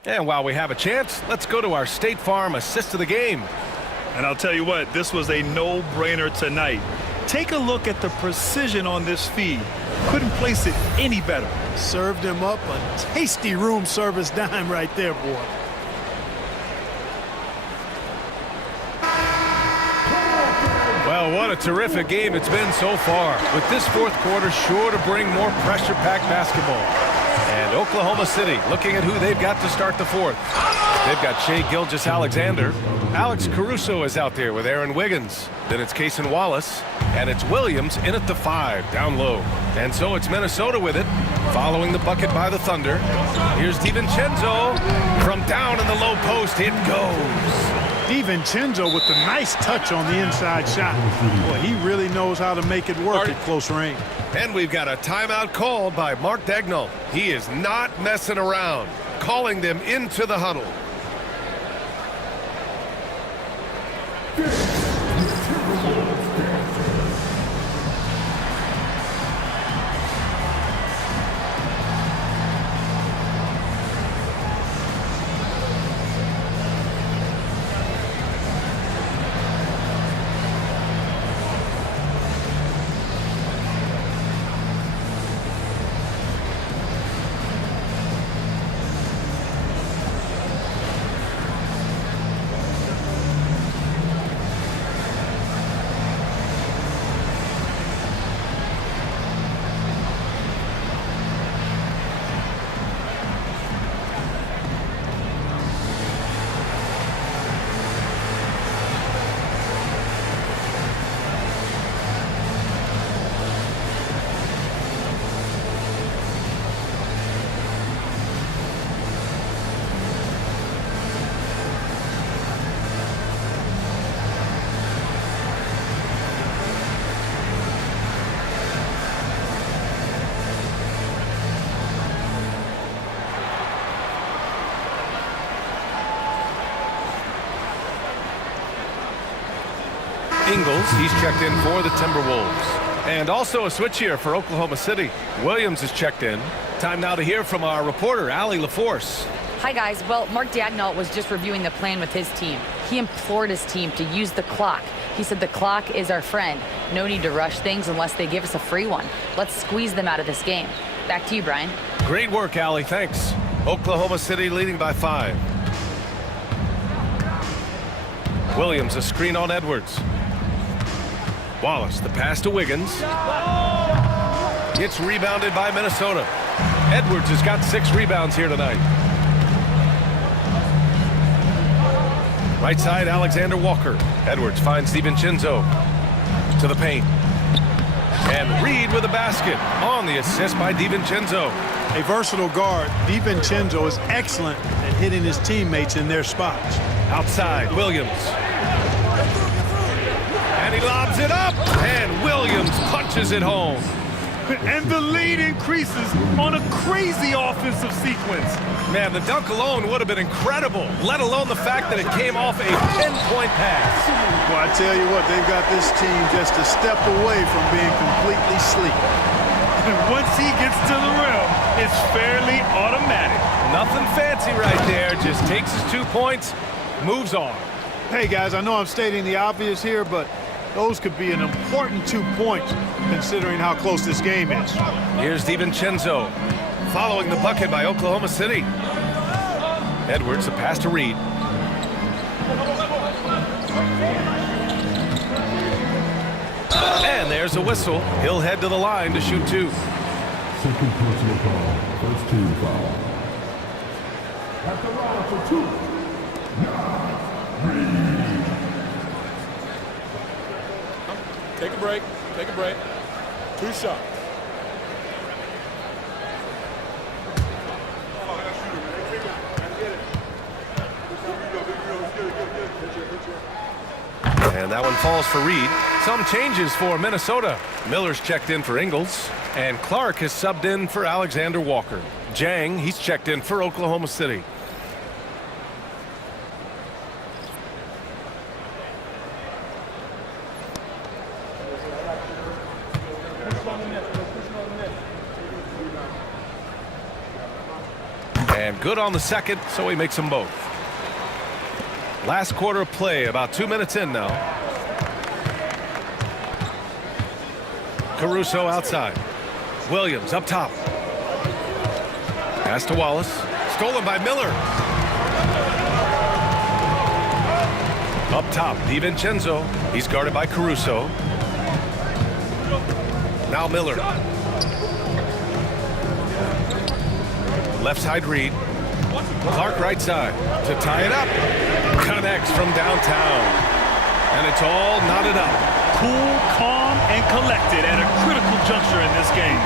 And while we have a chance, let's go to our State Farm assist of the game. And I'll tell you what, this was a no-brainer tonight. Take a look at the precision on this feed. Couldn't place it any better. Served him up a tasty room service dime right there, boy. Well, what a terrific game it's been so far, with this fourth quarter sure to bring more pressure-packed basketball. And Oklahoma City looking at who they've got to start the fourth. They've got Shai Gilgeous-Alexander. Alex Caruso is out there with Aaron Wiggins. Then it's Cason Wallace. And it's Williams in at the 5, down low. And so it's Minnesota with it, following the bucket by the Thunder. Here's DiVincenzo. From down in the low post, it goes. DiVincenzo with the nice touch on the inside shot. Boy, he really knows how to make it work at close range. And we've got a timeout called by Mark Dagnall. He is not messing around, calling them into the huddle. Ingles, he's checked in for the Timberwolves. And also a switch here for Oklahoma City. Williams is checked in. Time now to hear from our reporter, Allie LaForce. Hi, guys. Well, Mark Dagnall was just reviewing the plan with his team. He implored his team to use the clock. He said the clock is our friend. No need to rush things unless they give us a free one. Let's squeeze them out of this game. Back to you, Brian. Great work, Allie. Thanks. Oklahoma City leading by 5. Williams, a screen on Edwards. Wallace, the pass to Wiggins. It's rebounded by Minnesota. Edwards has got 6 rebounds here tonight. Right side, Alexander Walker. Edwards finds DiVincenzo to the paint. And Reed with a basket on the assist by DiVincenzo. A versatile guard, DiVincenzo is excellent at hitting his teammates in their spots. Outside, Williams. And he lobs it up, and Williams punches it home. And the lead increases on a crazy offensive sequence. Man, the dunk alone would have been incredible, let alone the fact that it came off a 10-point pass. Well, I tell you what, they've got this team just a step away from being completely sleep. Once he gets to the rim, it's fairly automatic. Nothing fancy right there. Just takes his 2 points, moves on. Hey, guys, I know I'm stating the obvious here, but those could be an important 2 points considering how close this game is. Here's DiVincenzo following the bucket by Oklahoma City. Edwards, the pass to Reed. And there's a whistle. He'll head to the line to shoot 2. Second personal foul. First team foul. At the line for 2. Take a break. Take a break. 2 shots. And that one falls for Reed. Some changes for Minnesota. Miller's checked in for Ingles. And Clark has subbed in for Alexander Walker. Jang, he's checked in for Oklahoma City. And good on the second, so he makes them both. Last quarter of play, about 2 minutes in now. Caruso outside. Williams up top. Pass to Wallace. Stolen by Miller. Up top, DiVincenzo. He's guarded by Caruso. Now Miller. Left side Reed. Clark right side to tie it up. Connects from downtown. And it's all knotted up. Cool, calm, and collected at a critical juncture in this game.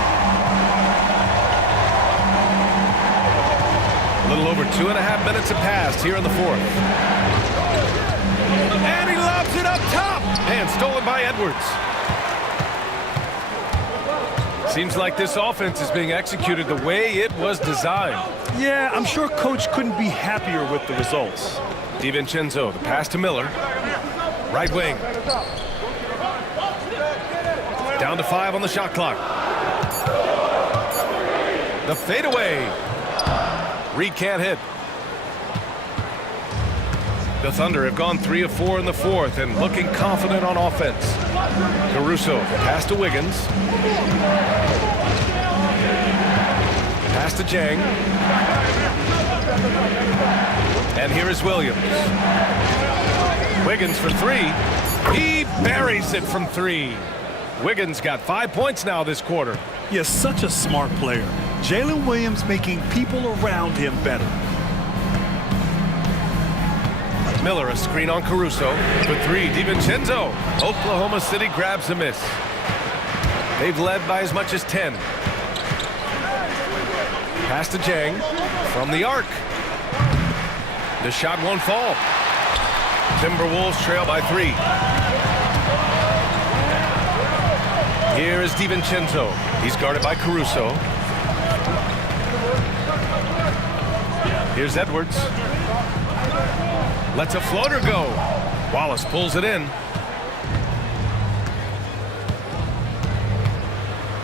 A little over 2.5 minutes have passed here in the fourth. And he lobs it up top. And stolen by Edwards. Seems like this offense is being executed the way it was designed. Yeah, I'm sure Coach couldn't be happier with the results. DiVincenzo, the pass to Miller. Right wing. Down to 5 on the shot clock. The fadeaway. Reed can't hit. The Thunder have gone 3 of 4 in the fourth and looking confident on offense. Caruso, pass to Wiggins. Pass to Jang. And here is Williams. Wiggins for 3. He buries it from 3. Wiggins got 5 points now this quarter. You're such a smart player. Jalen Williams making people around him better. Miller, a screen on Caruso. For 3, DiVincenzo. Oklahoma City grabs a miss. They've led by as much as 10. Pass to Jang from the arc. The shot won't fall. Timberwolves trail by 3. Here is DiVincenzo. He's guarded by Caruso. Here's Edwards. Lets a floater go. Wallace pulls it in.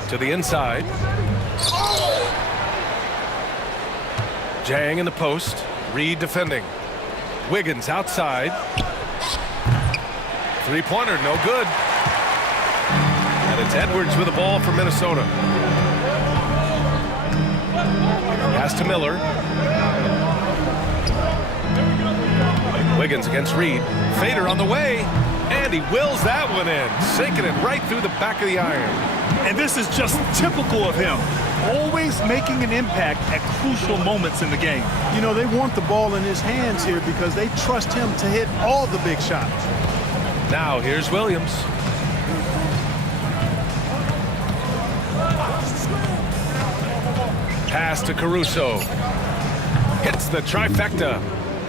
To the inside. Jang in the post. Reed defending. Wiggins outside. Three-pointer, no good. And it's Edwards with the ball for Minnesota. Pass to Miller. Wiggins against Reed. Fader on the way. And he wills that one in. Sinking it right through the back of the iron. And this is just typical of him. Always making an impact at crucial moments in the game. You know, they want the ball in his hands here because they trust him to hit all the big shots. Now here's Williams. Pass to Caruso. Hits the trifecta.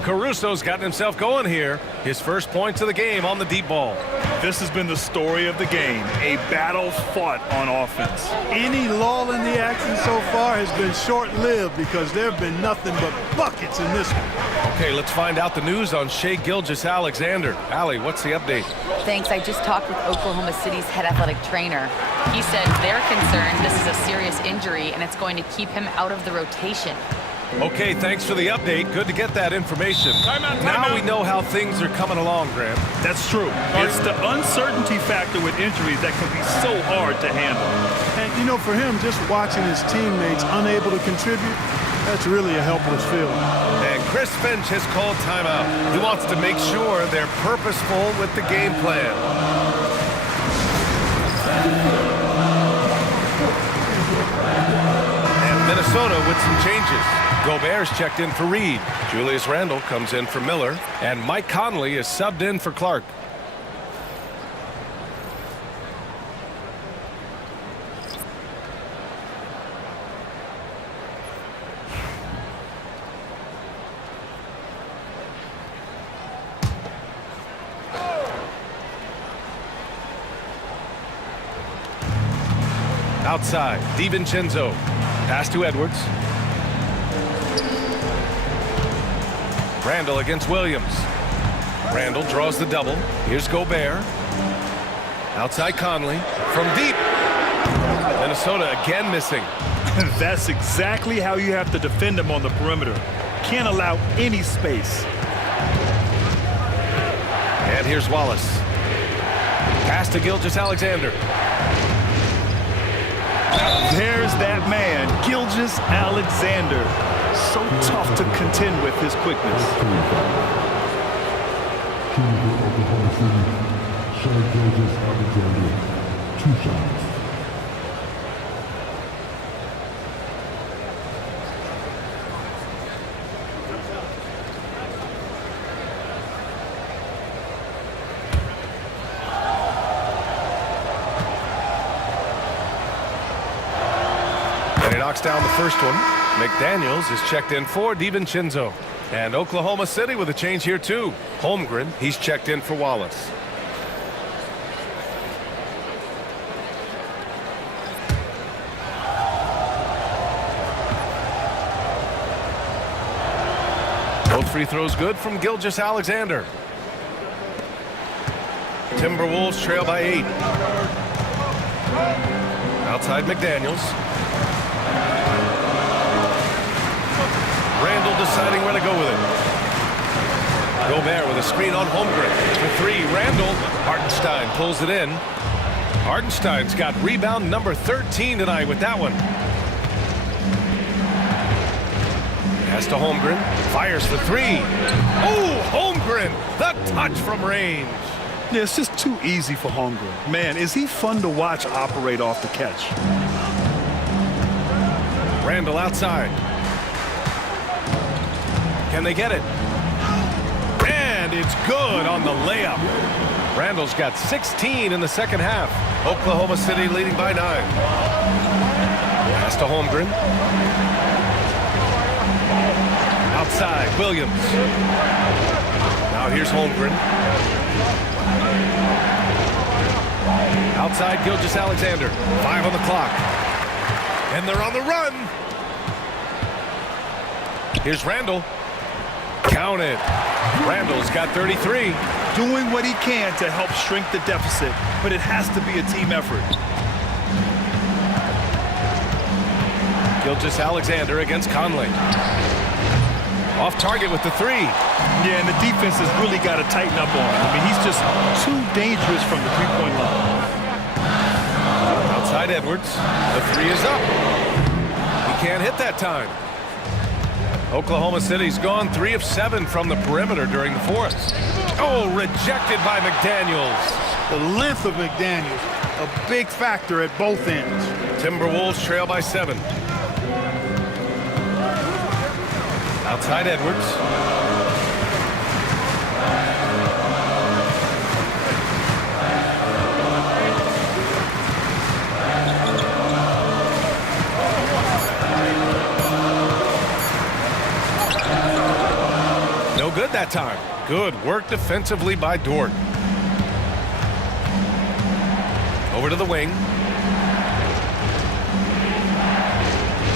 Caruso's gotten himself going here. His first points of the game on the deep ball. This has been the story of the game. A battle fought on offense. Any lull in the action so far has been short-lived because there have been nothing but buckets in this one. Okay, let's find out the news on Shai Gilgeous-Alexander. Allie, what's the update? Thanks. I just talked with Oklahoma City's head athletic trainer. He said they're concerned this is a serious injury and it's going to keep him out of the rotation. Okay, thanks for the update. Good to get that information. Now we know how things are coming along, Graham. That's true. It's the uncertainty factor with injuries that can be so hard to handle. And, you know, for him, just watching his teammates unable to contribute, that's really a helpless feeling. And Chris Finch has called timeout. He wants to make sure they're purposeful with the game plan. And Minnesota with some changes. Gobert's checked in for Reed. Julius Randle comes in for Miller. And Mike Conley is subbed in for Clark. Outside, DiVincenzo. Pass to Edwards. Randle against Williams. Randle draws the double. Here's Gobert. Outside Conley. From deep. Minnesota again missing. That's exactly how you have to defend him on the perimeter. Can't allow any space. And here's Wallace. Pass to Gilgeous-Alexander. There's that man, Gilgeous-Alexander. So tough to contend with his quickness. Oklahoma City, Shai Gilgeous-Alexander, 2 shots. And he knocks down the first one. McDaniels is checked in for DiVincenzo. And Oklahoma City with a change here too. Holmgren, he's checked in for Wallace. Both free throws good from Gilgeous-Alexander. Timberwolves trail by 8. Outside McDaniels. Randle deciding where to go with it. Gobert with a screen on Holmgren. For 3, Randle. Hartenstein pulls it in. Hartenstein's got rebound number 13 tonight with that one. Pass to Holmgren. Fires for 3. Oh, Holmgren. The touch from range. Yeah, it's just too easy for Holmgren. Man, is he fun to watch operate off the catch. Randle outside. Can they get it? And it's good on the layup. Randle's got 16 in the second half. Oklahoma City leading by 9. Pass to Holmgren. Outside, Williams. Now here's Holmgren. Outside, Gilgeous-Alexander. 5 on the clock. And they're on the run. Here's Randle. Counted. Randle's got 33. Doing what he can to help shrink the deficit, but it has to be a team effort. Gilgeous-Alexander against Conley. Off target with the 3. Yeah, and the defense has really got to tighten up on him. I mean, he's just too dangerous from the three-point line. Outside Edwards. The 3 is up. He can't hit that time. Oklahoma City's gone 3 of 7 from the perimeter during the 4th. Oh, rejected by McDaniels. The length of McDaniels, a big factor at both ends. Timberwolves trail by 7. Outside Edwards. No good that time. Good work defensively by Dort. Over to the wing.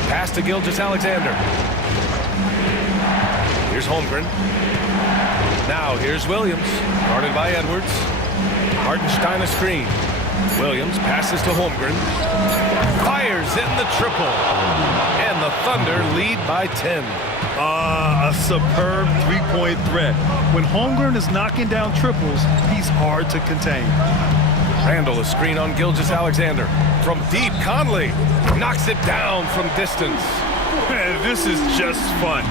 Pass to Gilgeous-Alexander. Here's Holmgren. Now here's Williams. Guarded by Edwards. Hartenstein a screen. Williams passes to Holmgren. Fires in the triple. And the Thunder lead by 10. A superb three-point threat. When Holmgren is knocking down triples, he's hard to contain. Randall a screen on Gilgeous-Alexander. From deep, Conley knocks it down from distance. This is just fun.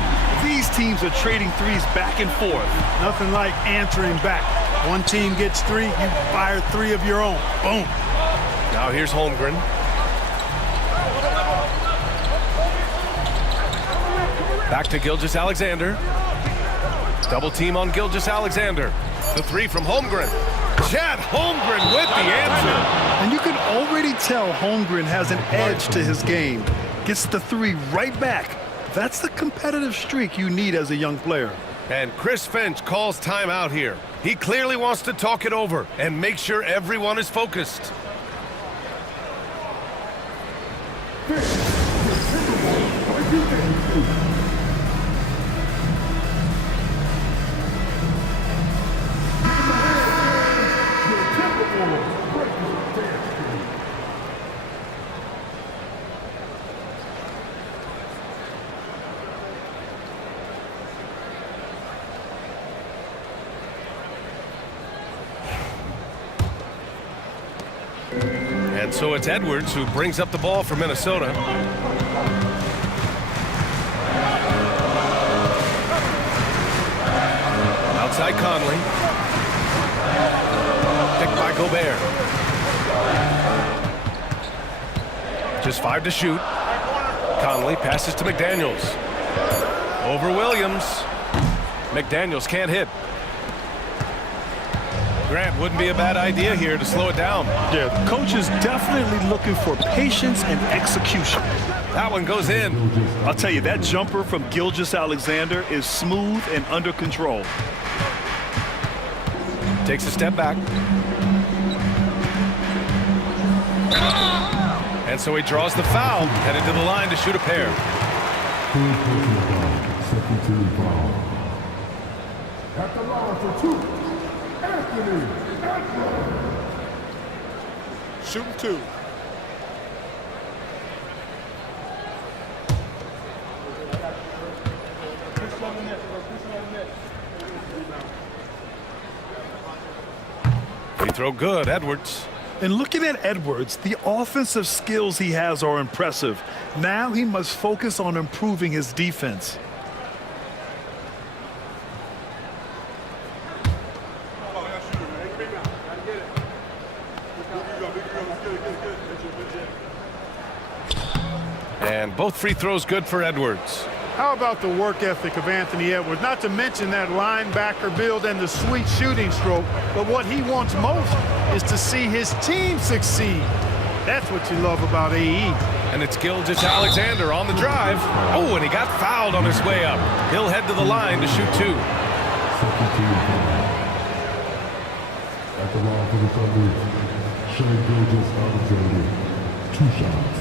These teams are trading threes back and forth. Nothing like answering back. One team gets 3, you fire 3 of your own. Boom. Now here's Holmgren. Back to Gilgeous-Alexander. Double team on Gilgeous-Alexander. The 3 from Holmgren. Chet Holmgren with the answer. And you can already tell Holmgren has an edge to his game. Gets the 3 right back. That's the competitive streak you need as a young player. And Chris Finch calls timeout here. He clearly wants to talk it over and make sure everyone is focused. And so it's Edwards who brings up the ball for Minnesota. Outside Conley. Picked by Gobert. Just 5 to shoot. Conley passes to McDaniels. Over Williams. McDaniels can't hit. Grant, wouldn't be a bad idea here to slow it down. Yeah, the coach is definitely looking for patience and execution. That one goes in. I'll tell you, that jumper from Gilgeous-Alexander is smooth and under control. Takes a step back. And so he draws the foul, headed to the line to shoot a pair. Second team foul. At the line for 2. Shooting 2. Free throw good, Edwards. And looking at Edwards, the offensive skills he has are impressive. Now he must focus on improving his defense. And both free throws good for Edwards. How about the work ethic of Anthony Edwards? Not to mention that linebacker build and the sweet shooting stroke, but what he wants most is to see his team succeed. That's what you love about AE. And it's Gilgeous-Alexander on the drive. Oh, and he got fouled on his way up. He'll head to the line to shoot 2. Second team foul. At the line for the Thunder, Shai Gilgeous-Alexander. 2 shots.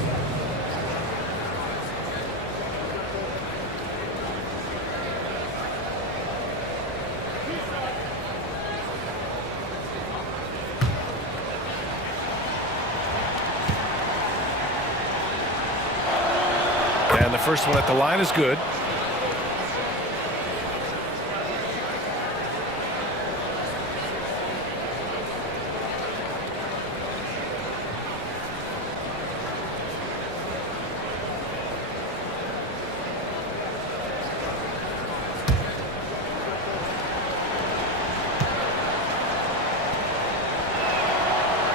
And the first one at the line is good.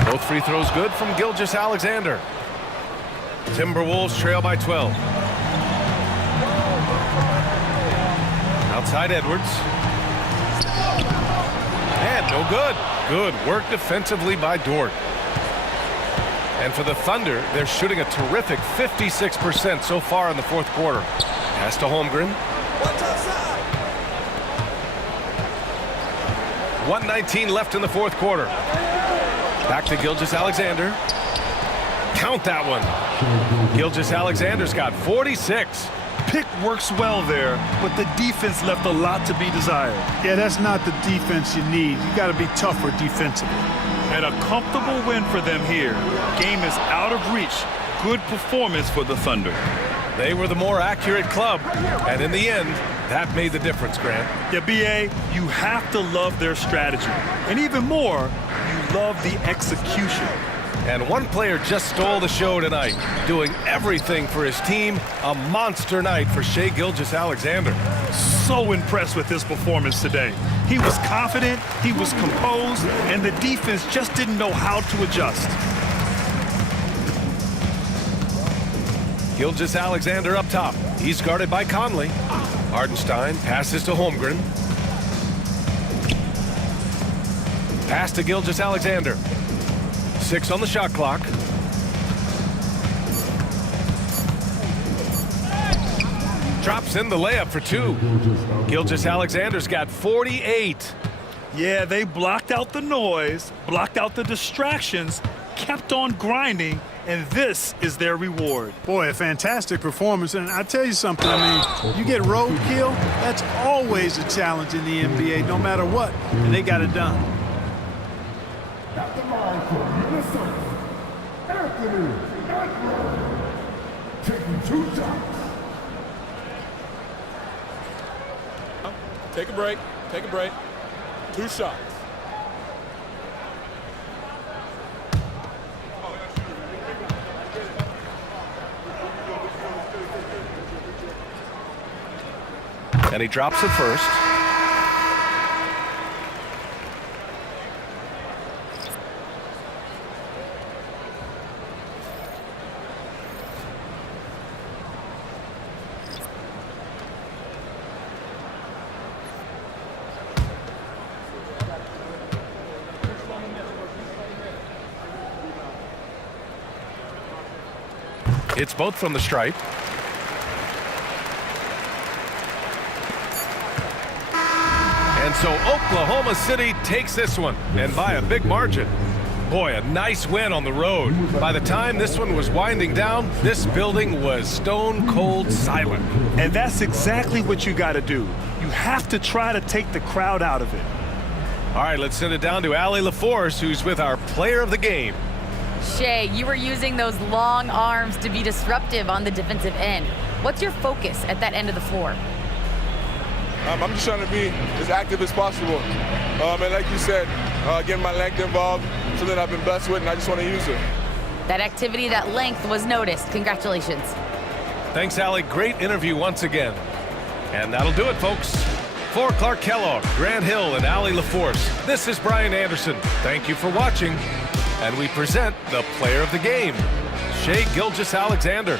Both free throws good from Gilgeous-Alexander. Timberwolves trail by 12. Outside Edwards. And no good. Good work defensively by Dort. And for the Thunder, they're shooting a terrific 56% so far in the fourth quarter. Pass to Holmgren. 1:19 left in the fourth quarter. Back to Gilgeous-Alexander. Count that one. Gilgeous-Alexander's got 46. Pick works well there, but the defense left a lot to be desired. Yeah, that's not the defense you need. You got to be tougher defensively. And a comfortable win for them here. Game is out of reach. Good performance for the Thunder. They were the more accurate club, and in the end, that made the difference, Grant. Yeah, B.A., you have to love their strategy. And even more, you love the execution. And one player just stole the show tonight, doing everything for his team. A monster night for Shai Gilgeous-Alexander. So impressed with his performance today. He was confident, he was composed, and the defense just didn't know how to adjust. Gilgeous-Alexander up top. He's guarded by Conley. Hartenstein passes to Holmgren. Pass to Gilgeous-Alexander. 6 on the shot clock. Drops in the layup for 2. Gilgeous-Alexander's got 48. Yeah, they blocked out the noise, blocked out the distractions, kept on grinding, and this is their reward. Boy, a fantastic performance. And I tell you something, I mean, you get roadkill, that's always a challenge in the NBA, no matter what. And they got it done. At the line for Minnesota, Anthony Edwards, taking 2 shots. Take a break. Take a break. 2 shots. And he drops it first. It's both from the stripe. And so Oklahoma City takes this one, and by a big margin. Boy, a nice win on the road. By the time this one was winding down, this building was stone cold silent. And that's exactly what you got to do. You have to try to take the crowd out of it. All right, let's send it down to Allie LaForce, who's with our player of the game. Shai, you were using those long arms to be disruptive on the defensive end. What's your focus at that end of the floor? I'm just trying to be as active as possible. And like you said, getting my length involved, something I've been blessed with, and I just want to use it. That activity, that length was noticed. Congratulations. Thanks, Allie. Great interview once again. And that'll do it, folks. For Clark Kellogg, Grant Hill, and Allie LaForce, this is Brian Anderson. Thank you for watching. And we present the player of the game, Shai Gilgeous-Alexander.